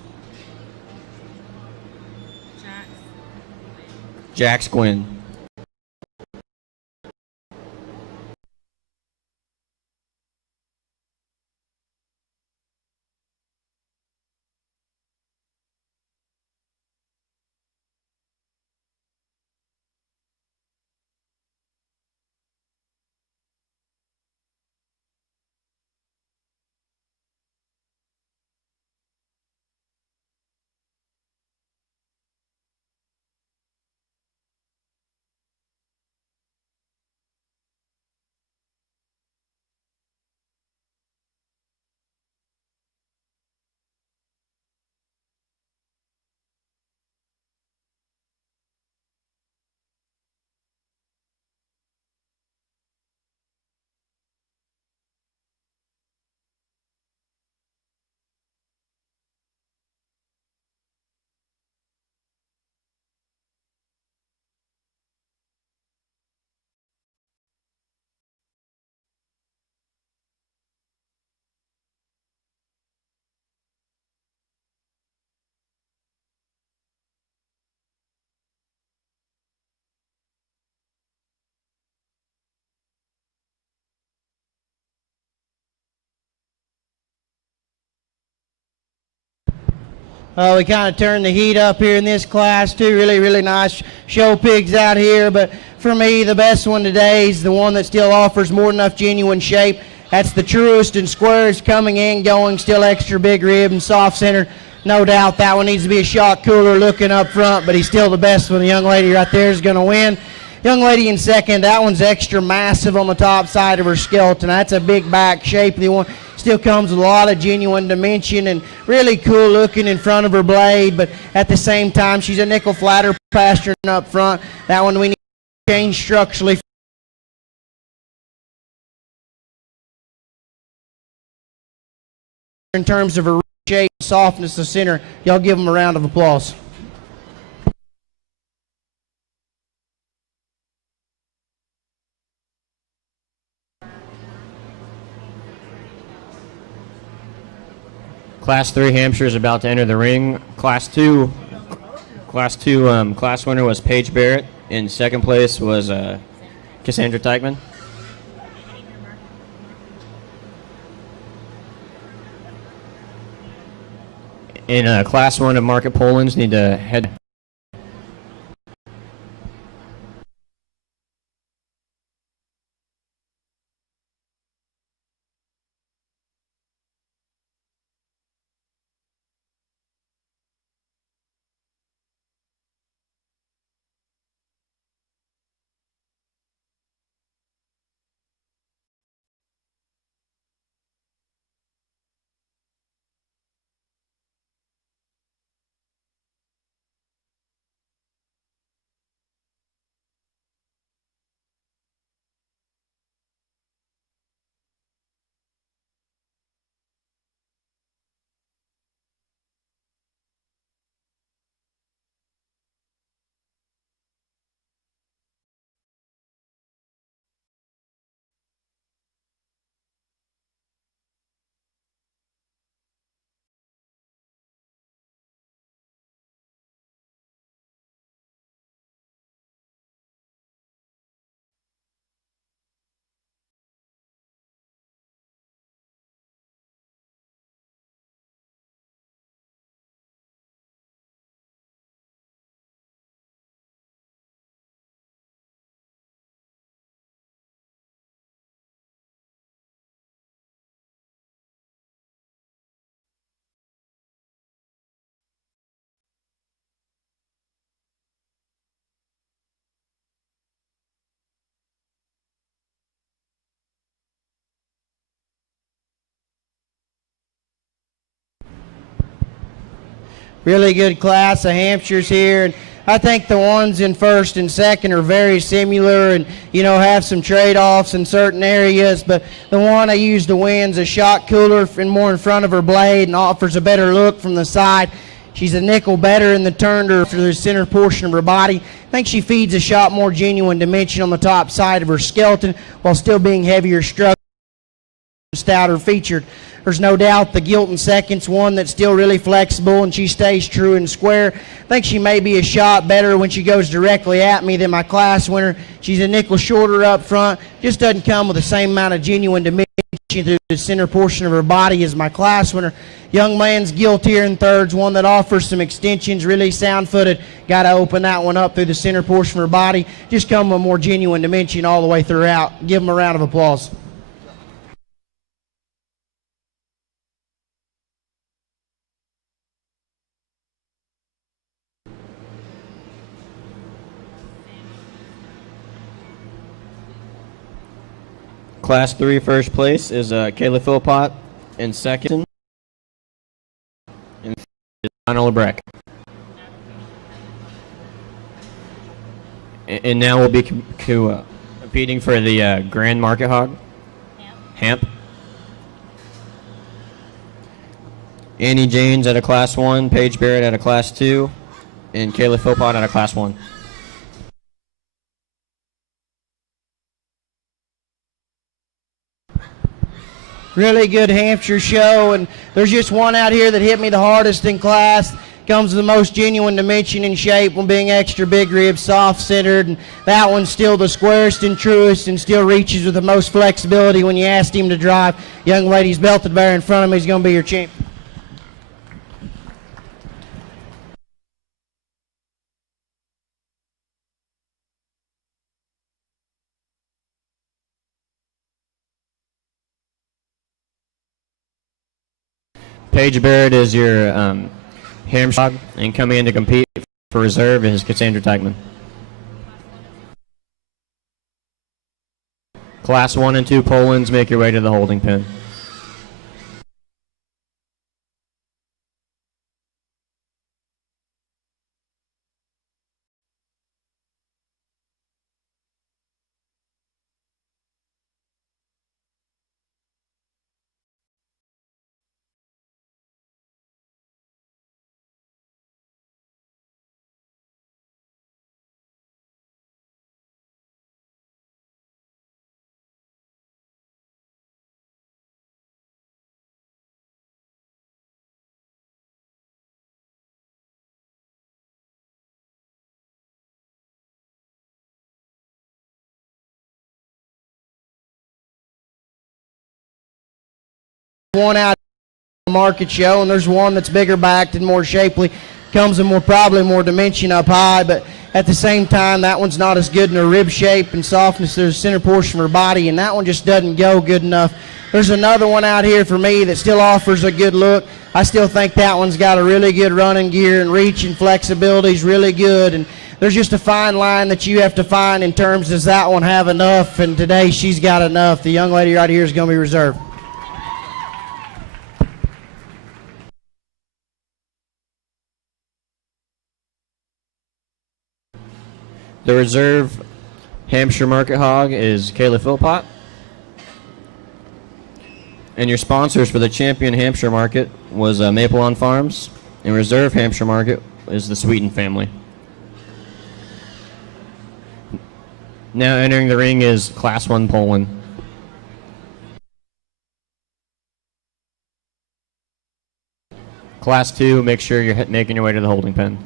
Jax Gwynn. We kind of turned the heat up here in this class too. Really, really nice show pigs out here. But for me, the best one today is the one that still offers more than enough genuine shape. That's the truest and squarest coming in, going, still extra big rib and soft center. No doubt that one needs to be a shot cooler looking up front, but he's still the best one. The young lady right there is going to win. Young lady in second, that one's extra massive on the top side of her skeleton. That's a big back shape. The one still comes with a lot of genuine dimension and really cool looking in front of her blade, but at the same time, she's a nickel flatter pastern up front. That one we need to change structurally. In terms of her shape, softness of center, y'all give them a round of applause. Class 3 Hampshire is about to enter the ring. Class 2 class winner was Paige Barrett. In second place was Cassandra Teichman. In Class 1 of Market Poland's need to head. Really good class of Hampshires here. And I think the ones in first and second are very similar and, have some trade-offs in certain areas. But the one I used to win's a shot cooler and more in front of her blade and offers a better look from the side. She's a nickel better in the turn to the center portion of her body. I think she feeds a shot more genuine dimension on the top side of her skeleton while still being heavier structured and stouter featured. There's no doubt the Gilton Second's one that's still really flexible and she stays true and square. I think she may be a shot better when she goes directly at me than my class winner. She's a nickel shorter up front, just doesn't come with the same amount of genuine dimension through the center portion of her body as my class winner. Young man's Gilt here in third's one that offers some extensions, really sound-footed. Got to open that one up through the center portion of her body. Just come with more genuine dimension all the way throughout. Give them a round of applause. Class 3 first place is Kayla Philpott, and second is Donald Lebrecht. And now we'll be competing for the Grand Market Hog. Hamp. Annie Janes at a Class 1, Paige Barrett at a Class 2, and Kayla Philpott at a Class 1. Really good Hampshire show, and there's just one out here that hit me the hardest in class. Comes with the most genuine dimension and shape when being extra big rib, soft-centered, and that one's still the squarest and truest and still reaches with the most flexibility when you asked him to drive. Young lady's belted bear in front of me. He's going to be your champion. Paige Barrett is your Hampshire Hog, and coming in to compete for reserve is Cassandra Teichman. Class 1 and 2 Polands, make your way to the holding pen. One out market show, and there's one that's bigger backed and more shapely, comes in probably more dimension up high, but at the same time that one's not as good in her rib shape and softness to the center portion of her body, and that one just doesn't go good enough. There's another one out here for me that still offers a good look. I still think that one's got a really good running gear, and reach and flexibility is really good, and there's just a fine line that you have to find in terms, does that one have enough, and today she's got enough. The young lady right here is going to be reserved. The reserve Hampshire Market Hog is Kayla Philpott. And your sponsors for the champion Hampshire Market was Maple on Farms. And reserve Hampshire Market is the Sweeten family. Now entering the ring is Class 1 Poland. Class 2, make sure you're making your way to the holding pen.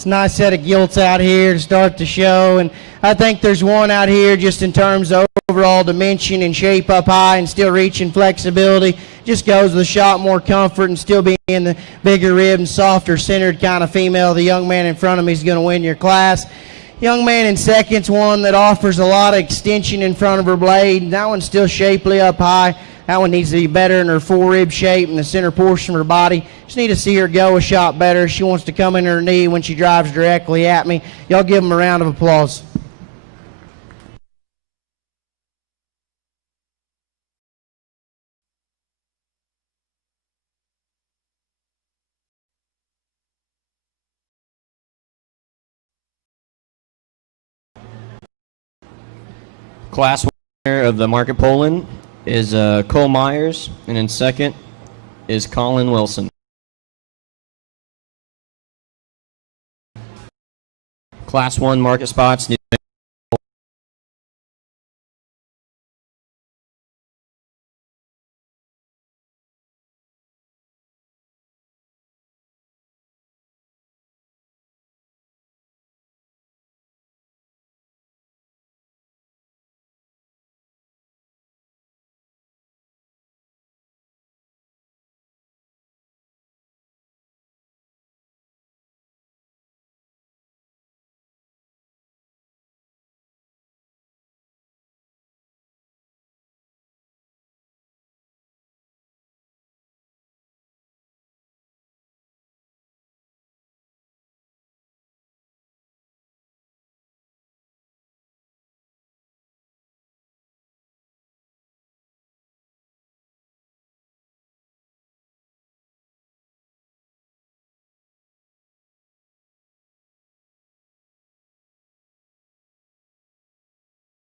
It's a nice set of gilts out here to start the show, and I think there's one out here just in terms of overall dimension and shape up high and still reaching flexibility. Just goes with a shot more comfort and still being the bigger rib and softer centered kind of female. The young man in front of me is going to win your class. Young man in second's one that offers a lot of extension in front of her blade. That one's still shapely up high. That one needs to be better in her full rib shape and the center portion of her body. Just need to see her go a shot better. She wants to come in her knee when she drives directly at me. Y'all give them a round of applause. Class winner of the Market Poland is Cole Myers, and in second is Colin Wilson. Class 1 market spots need to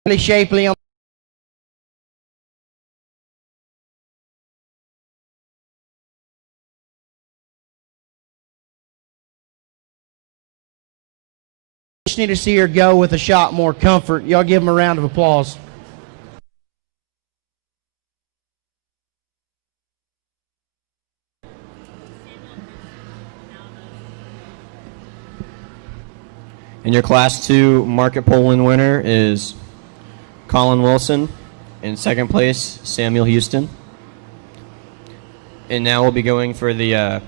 Really shapely on just need to see her go with a shot more comfort. Y'all give them a round of applause. And your Class 2 Market Poland winner is Colin Wilson. In second place, Samuel Houston. And now we'll be going for the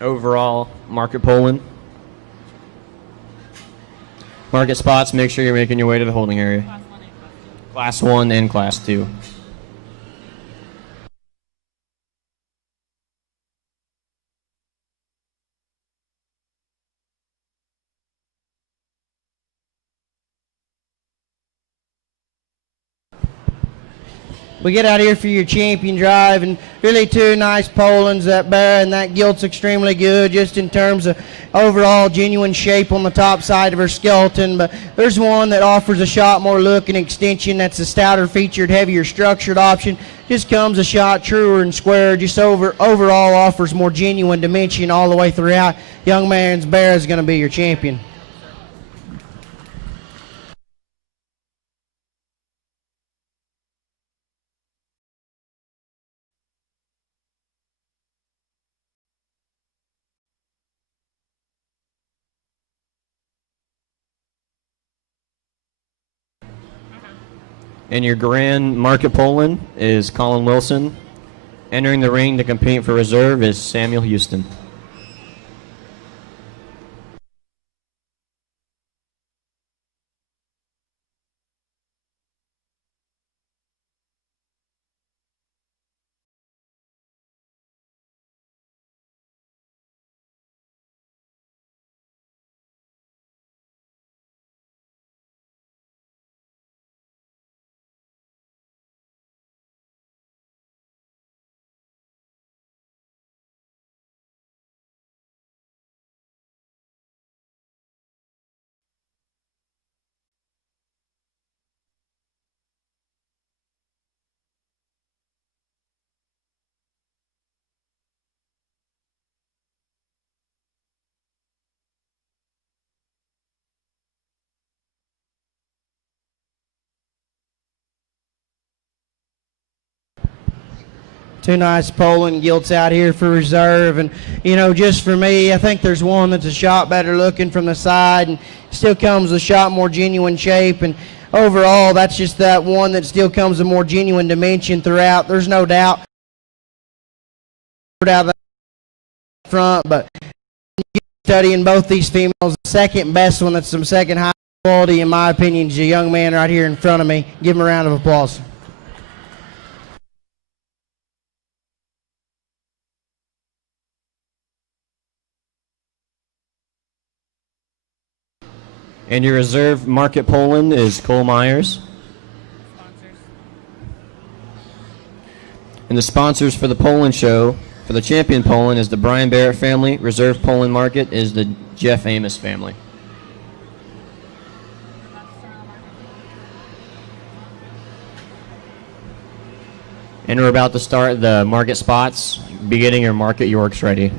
overall Market Poland. Market spots, make sure you're making your way to the holding area. Class 1 and Class 2. We get out here for your champion drive, and really two nice Polands that bear, and that gilt's extremely good just in terms of overall genuine shape on the top side of her skeleton. But there's one that offers a shot more look and extension. That's a stouter featured, heavier structured option. Just comes a shot truer and square. Just overall offers more genuine dimension all the way throughout. Young man's bear is going to be your champion. And your Grand Market Poland is Colin Wilson. Entering the ring to compete for reserve is Samuel Houston. Two nice Poland gilts out here for reserve. And, you know, just for me, I think there's one that's a shot better looking from the side and still comes a shot more genuine shape. And overall, that's just that one that still comes a more genuine dimension throughout. There's no doubt out that front, but studying both these females, the second best one that's some second high quality, in my opinion, is a young man right here in front of me. Give him a round of applause. And your reserve market Poland is Cole Myers. Sponsors. And the sponsors for the Poland show, for the champion Poland, is the Brian Barrett family. Reserve Poland market is the Jeff Amos family. And we're about to start the market spots. Be getting your market Yorks ready.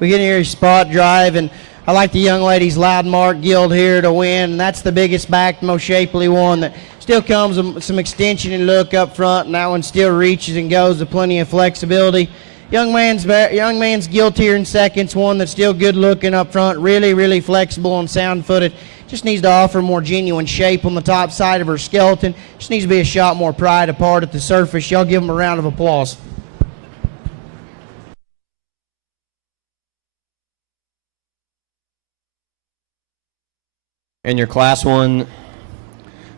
We get here spot drive, and I like the young lady's Loudmark Guild here to win. And that's the biggest backed, most shapely one that still comes with some extension and look up front, and that one still reaches and goes with plenty of flexibility. Young man's Guild here in seconds, one that's still good looking up front, really flexible and sound footed. Just needs to offer more genuine shape on the top side of her skeleton. Just needs to be a shot more pried apart at the surface. Y'all give them a round of applause. And your Class 1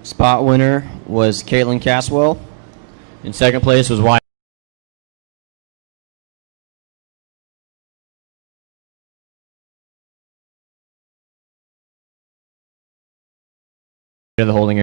spot winner was Caitlin Caswell. In second place was Wyatt. The holding area.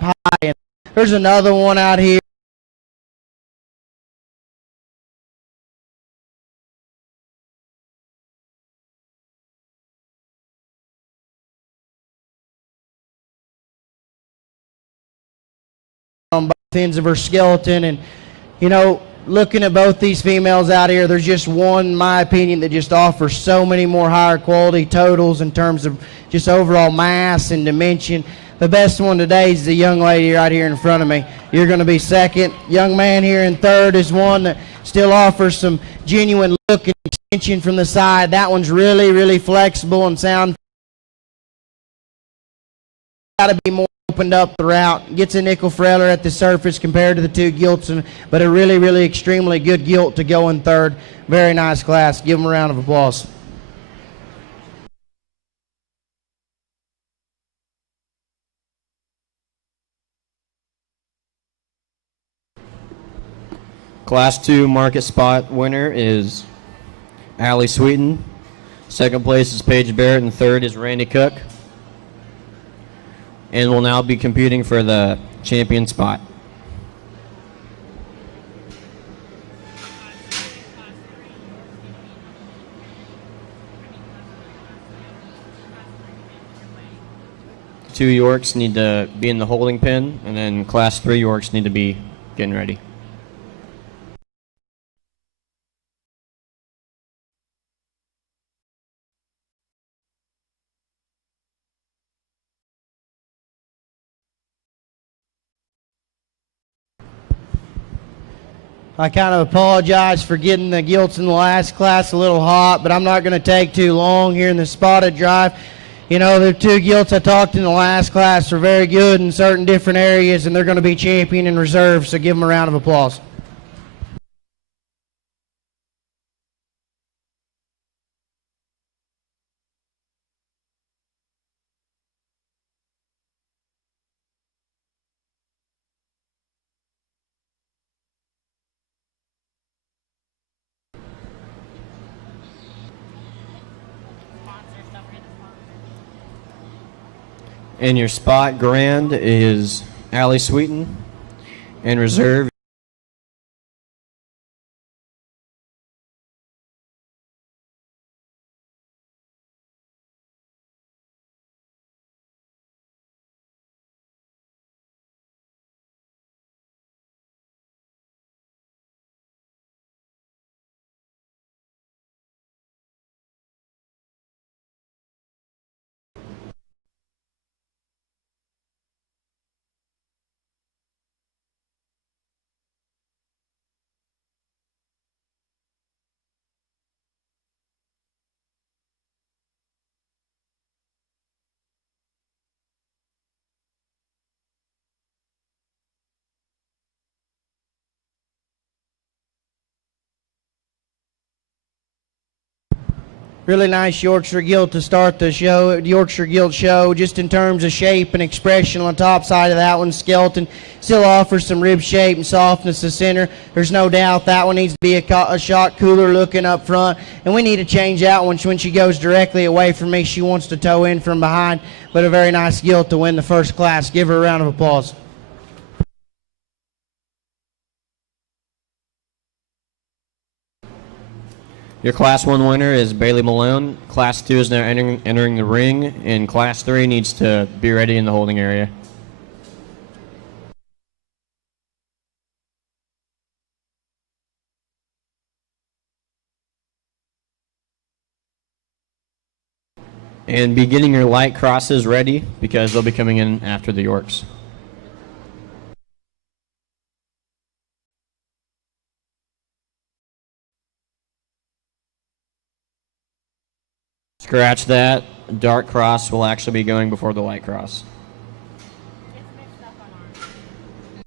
high. And there's another one out here. On both ends of her skeleton, and looking at both these females out here, there's just one, in my opinion, that just offers so many more higher quality totals in terms of just overall mass and dimension. The best one today is the young lady right here in front of me. You're going to be second. Young man here in third is one that still offers some genuine look and extension from the side. That one's really, really flexible and sound. Got to be more opened up throughout. Gets a nickel frailer at the surface compared to the two gilts, but a really, really extremely good gilt to go in third. Very nice class. Give them a round of applause. Class 2 market spot winner is Allie Sweeten. Second place is Paige Barrett, and third is Randy Cook. And will now be competing for the champion spot. Two Yorks need to be in the holding pen, and then Class 3 Yorks need to be getting ready. I kind of apologize for getting the gilts in the last class a little hot, but I'm not going to take too long here in the spotted drive. The two gilts I talked in the last class are very good in certain different areas, and they're going to be champion and reserve, so give them a round of applause. And your spot grand is Allie Sweeten, and reserve Really nice Yorkshire gilt to start the show, Yorkshire gilt show, just in terms of shape and expression on the top side of that one. Skeleton still offers some rib shape and softness to center. There's no doubt that one needs to be a shot cooler looking up front, and we need to change that one. When she goes directly away from me, she wants to toe in from behind, but a very nice gilt to win the first class. Give her a round of applause. Your Class 1 winner is Bailey Malone. Class 2 is now entering the ring, and Class 3 needs to be ready in the holding area. And be getting your light crosses ready, because they'll be coming in after the Yorks. Scratch that. Dark cross will actually be going before the light cross. It's mixed up on ours.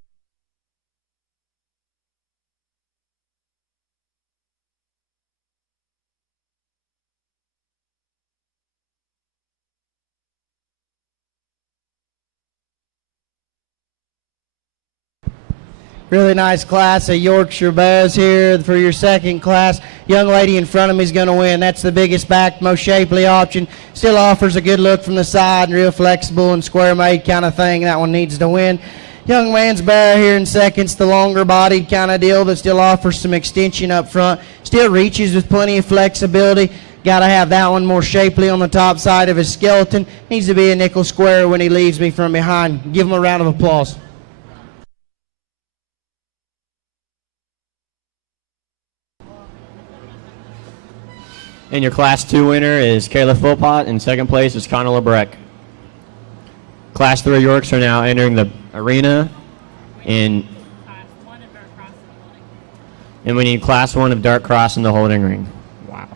Really nice class of Yorkshire Bears here for your second class. Young lady in front of me is going to win. That's the biggest back, most shapely option. Still offers a good look from the side, real flexible and square made kind of thing. That one needs to win. Young man's bear here in second's the longer bodied kind of deal that still offers some extension up front. Still reaches with plenty of flexibility. Got to have that one more shapely on the top side of his skeleton. Needs to be a nickel square when he leaves me from behind. Give him a round of applause. And your Class 2 winner is Kayla Philpott, and second place is Connor LeBrec. Class 3 Yorks are now entering the arena, and we need Class 1 of Dart Cross in the holding ring. Wow.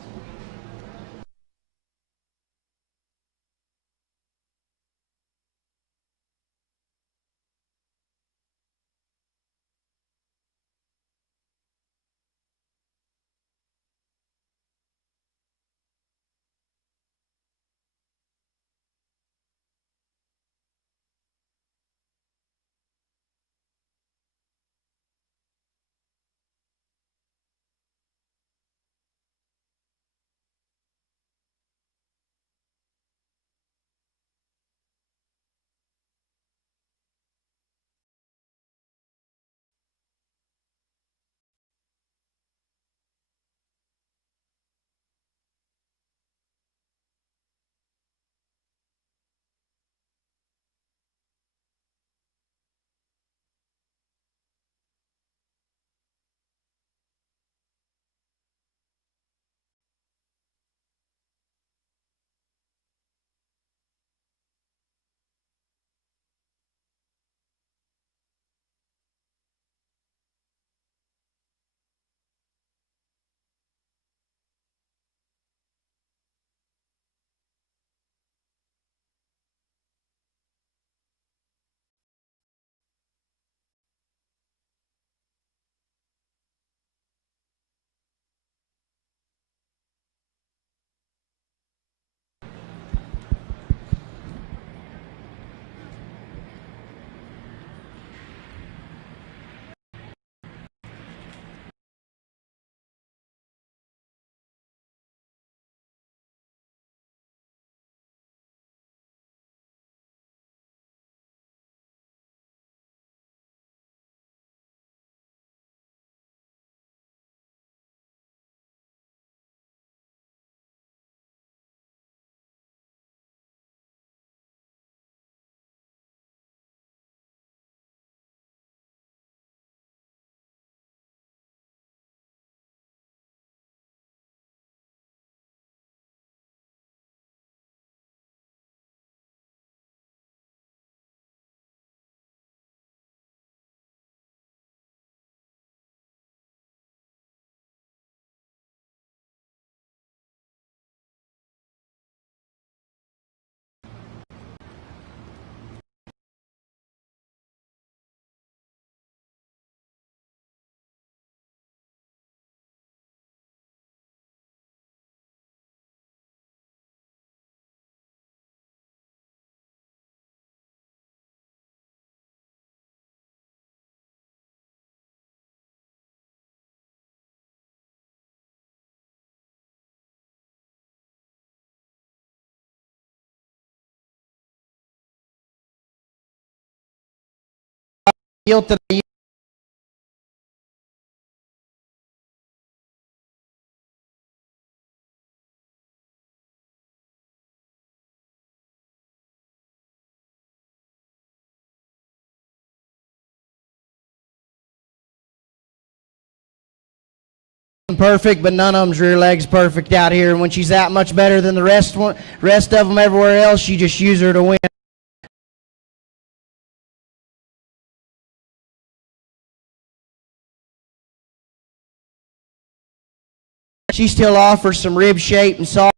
Yield to the perfect, but none of them's rear legs perfect out here. And when she's that much better than the rest of them everywhere else, you just use her to win. She still offers some rib shape and soft.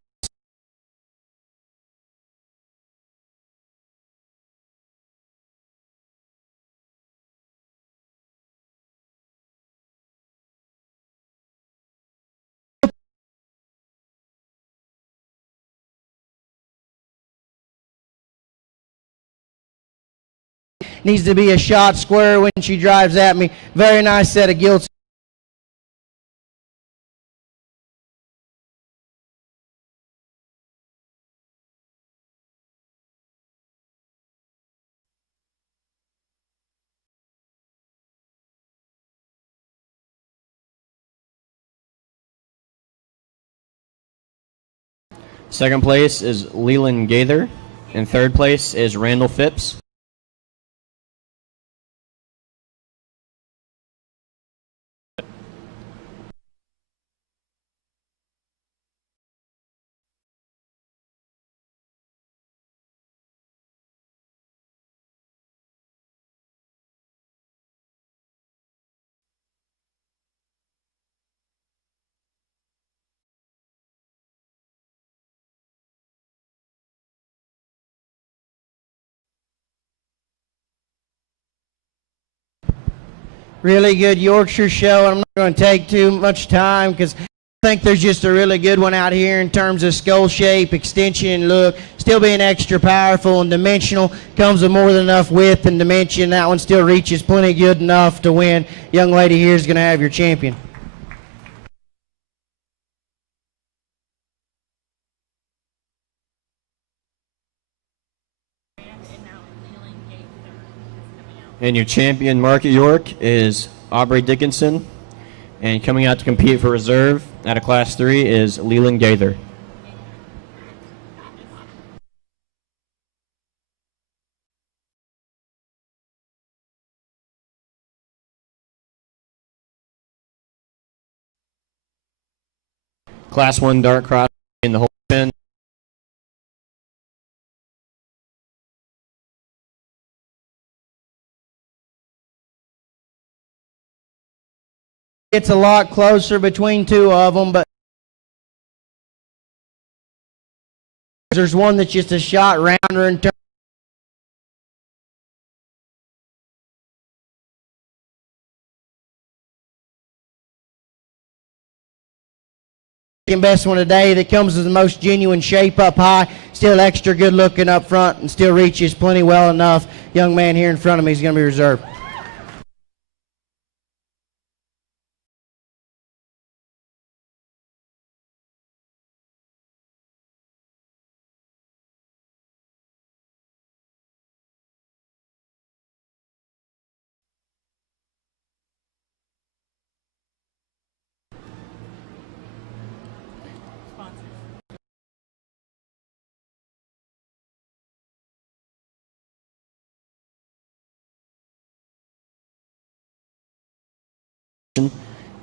Needs to be a shot square when she drives at me. Very nice set of gilts. Second place is Leland Gaither, and third place is Randall Phipps. Really good Yorkshire show. I'm not going to take too much time because I think there's just a really good one out here in terms of skull shape, extension, look. Still being extra powerful and dimensional. Comes with more than enough width and dimension. That one still reaches plenty good enough to win. Young lady here is going to have your champion. And your champion, Market York, is Aubrey Dickinson. And coming out to compete for reserve out of Class 3 is Leland Gaither. Class 1 dart cross in the whole pen. It's a lot closer between two of them, but there's one that's just a shot rounder in terms. Best one today that comes with the most genuine shape up high, still extra good looking up front, and still reaches plenty well enough. Young man here in front of me is going to be reserved.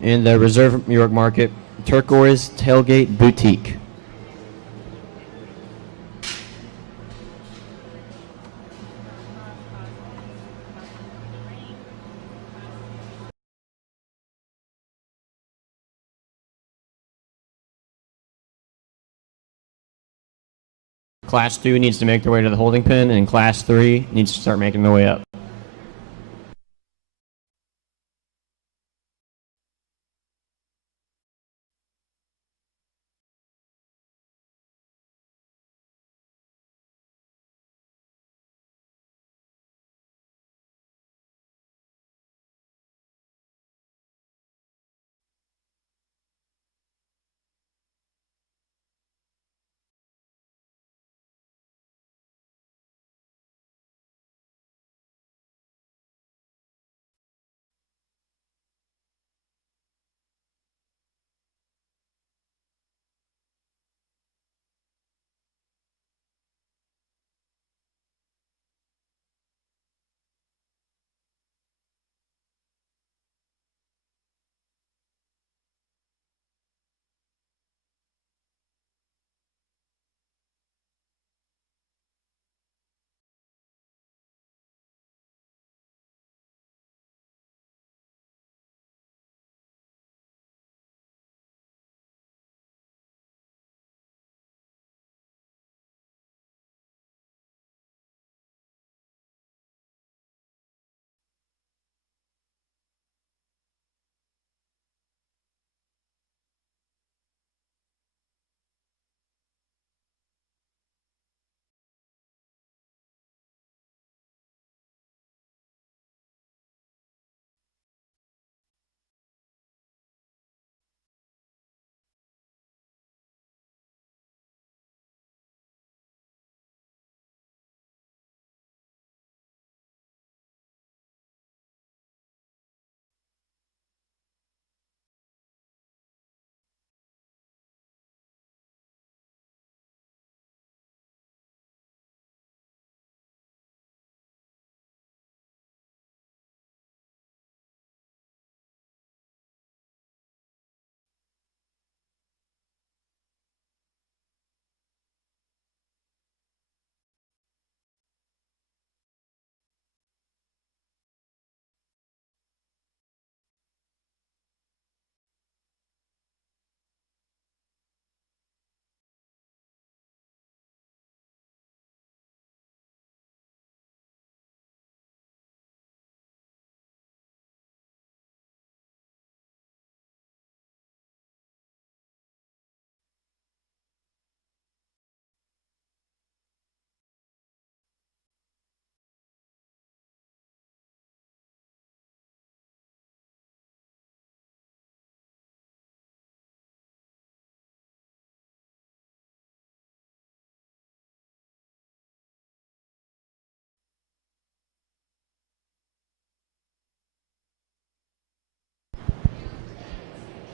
In the reserve New York market, Turquoise Tailgate Boutique. Class 2 needs to make their way to the holding pen, and Class 3 needs to start making their way up.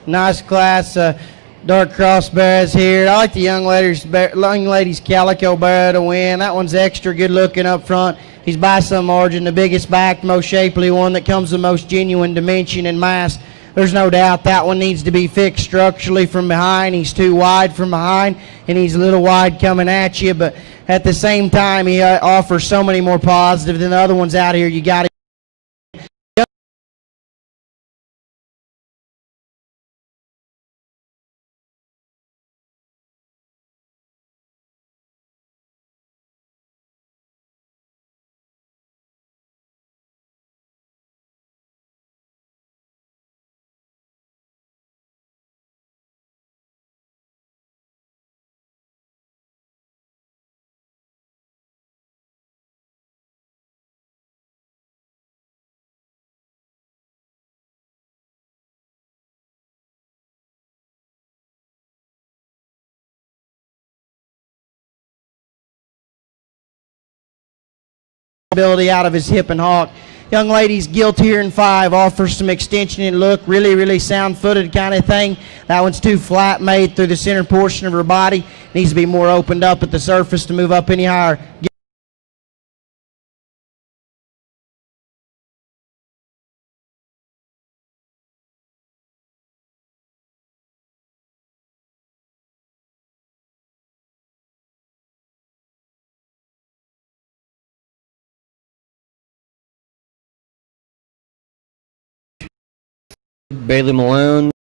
Nice class. Dark cross bears here. I like the young lady's calico bear to win. That one's extra good looking up front. He's by some margin the biggest backed, most shapely one that comes the most genuine dimension and mass. There's no doubt that one needs to be fixed structurally from behind. He's too wide from behind, and he's a little wide coming at you. But at the same time, he offers so many more positives than the other ones out here. You got to. Ability out of his hip and hawk. Young lady's gilt here in 5 offers some extension and look, really sound footed kind of thing. That one's too flat made through the center portion of her body. Needs to be more opened up at the surface to move up any higher. Bailey Malone,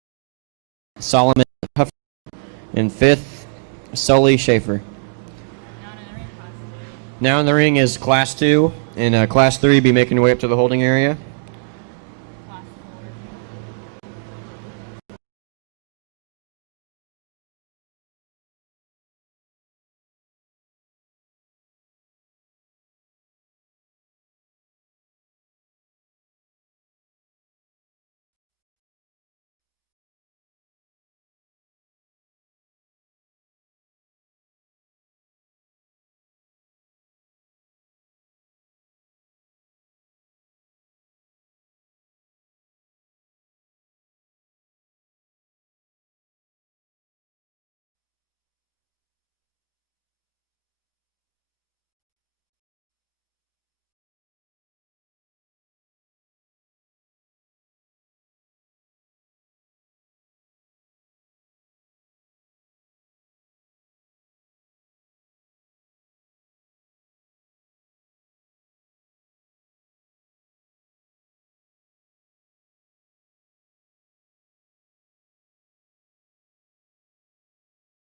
Solomon Huff, and 5th, Sully Schaefer. Now in the ring is Class 2, and Class 3 be making their way up to the holding area.